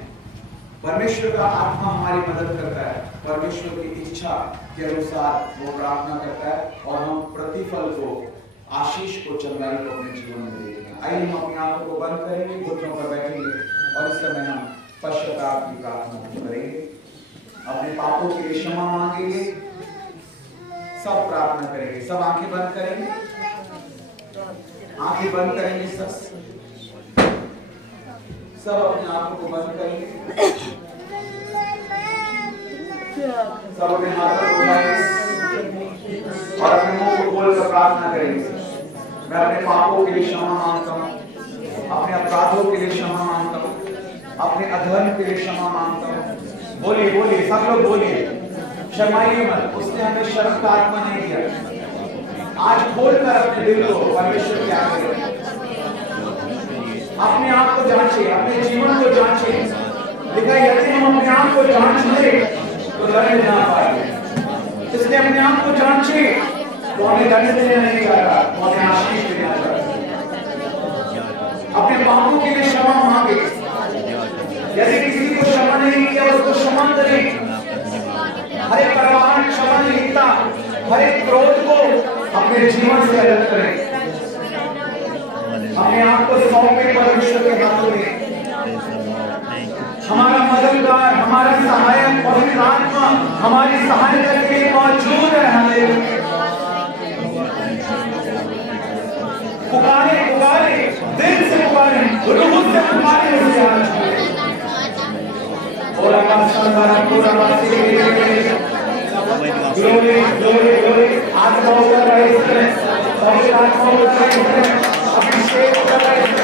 परमेश्वर का आत्मा हमारी मदद करता है, परमेश्वर की इच्छा के अनुसार वो प्रार्थना करता है और हम प्रतिफल को, आशीष को, चंगाई को अपने जीवन में देखते हैं। आइए हम अपनी आंखों को बंद करेंगे, घुटनों पर बैठेंगे और इस समय हम पश्चाताप की प्रार्थना करेंगे, अपने पापों के लिए क्षमा मांगेंगे, सब प्रार्थना करेंगे। सब आंखें बंद करेंगे, आंखें बंद करेंगे, सब अपने आंखों को बंद करेंगे, सब अपने हाथ को उठाएंगे और अपने मुंह को खोलकर प्रार्थना करेंगे। मैं अपने पापों के लिए क्षमा मांगता हूँ, अपने अपराधों के लिए क्षमा मांगता हूँ, अपने अधर्म के लिए क्षमा मांगता हूँ। बोलिए बोलिए, सब लोग बोलिए, शर्माइए मत। उसने हमें शर्म का आत्मा नहीं दिया। आज खोलकर अपने दिल को परमेश्वर के आगे अपने आप को जांचे, अपने जीवन को जांचे। लिखा है यदि हम अपने आप को जांच लें तो दंड ना पाएंगे। इसलिए अपने आप को जांचे, तो हमें दंड देना नहीं चाहता, तो हमें आशीष देना चाहता। अपने पापों के लिए क्षमा मांगे। यदि किसी को क्षमा नहीं किया उसको क्षमा करें। हर एक परवान क्षमा नहीं देता, हर एक क्रोध को अपने जीवन से अलग करें। अपने आप को सौंपे परमेश्वर के हाथों में। हमारा मददगार, हमारा सहायक पवित्र आत्मा हमारी सहायता के लिए मौजूद है। हमें पुकारे पुकारे, दिल से पुकारे, रूह से पुकारे उसे आज। और ग्लोरी ग्लोरी ग्लोरी, आत्मा उतर रहा है इसमें, पवित्र आत्मा उतर रहा है इसमें, अभिषेक उतर रहा है इसमें।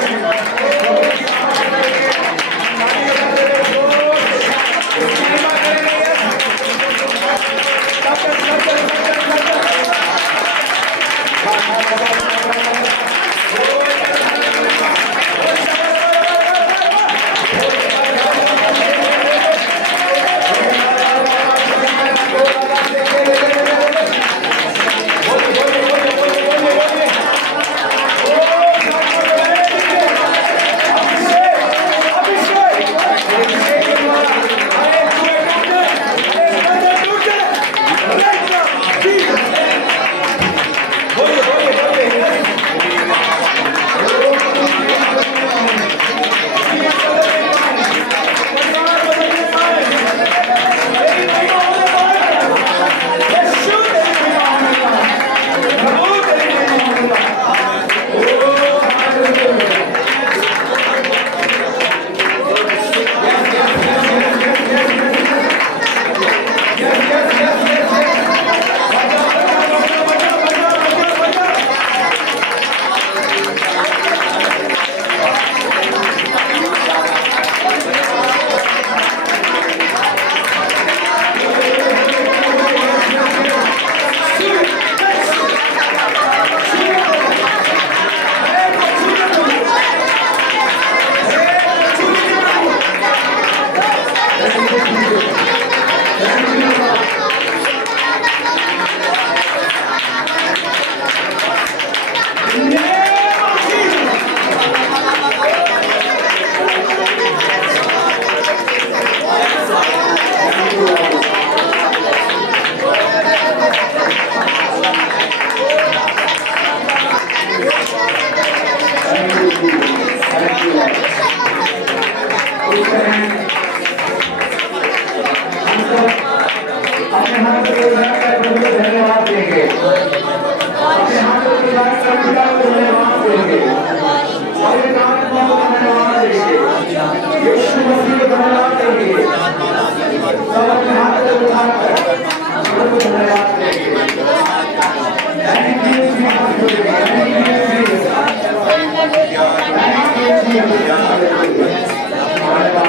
Yeah.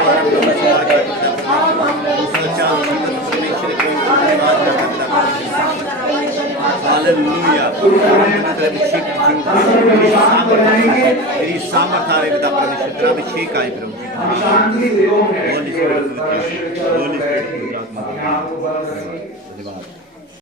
हालेलुया अभिषेक मेरी सामर्थ आवे पिता परमेश्वर तेरा अभिषेक आए प्रभु हम शांति से होली स्पिरिट केवल होली स्पिरिट अपने आप को बंद रखें। धन्यवाद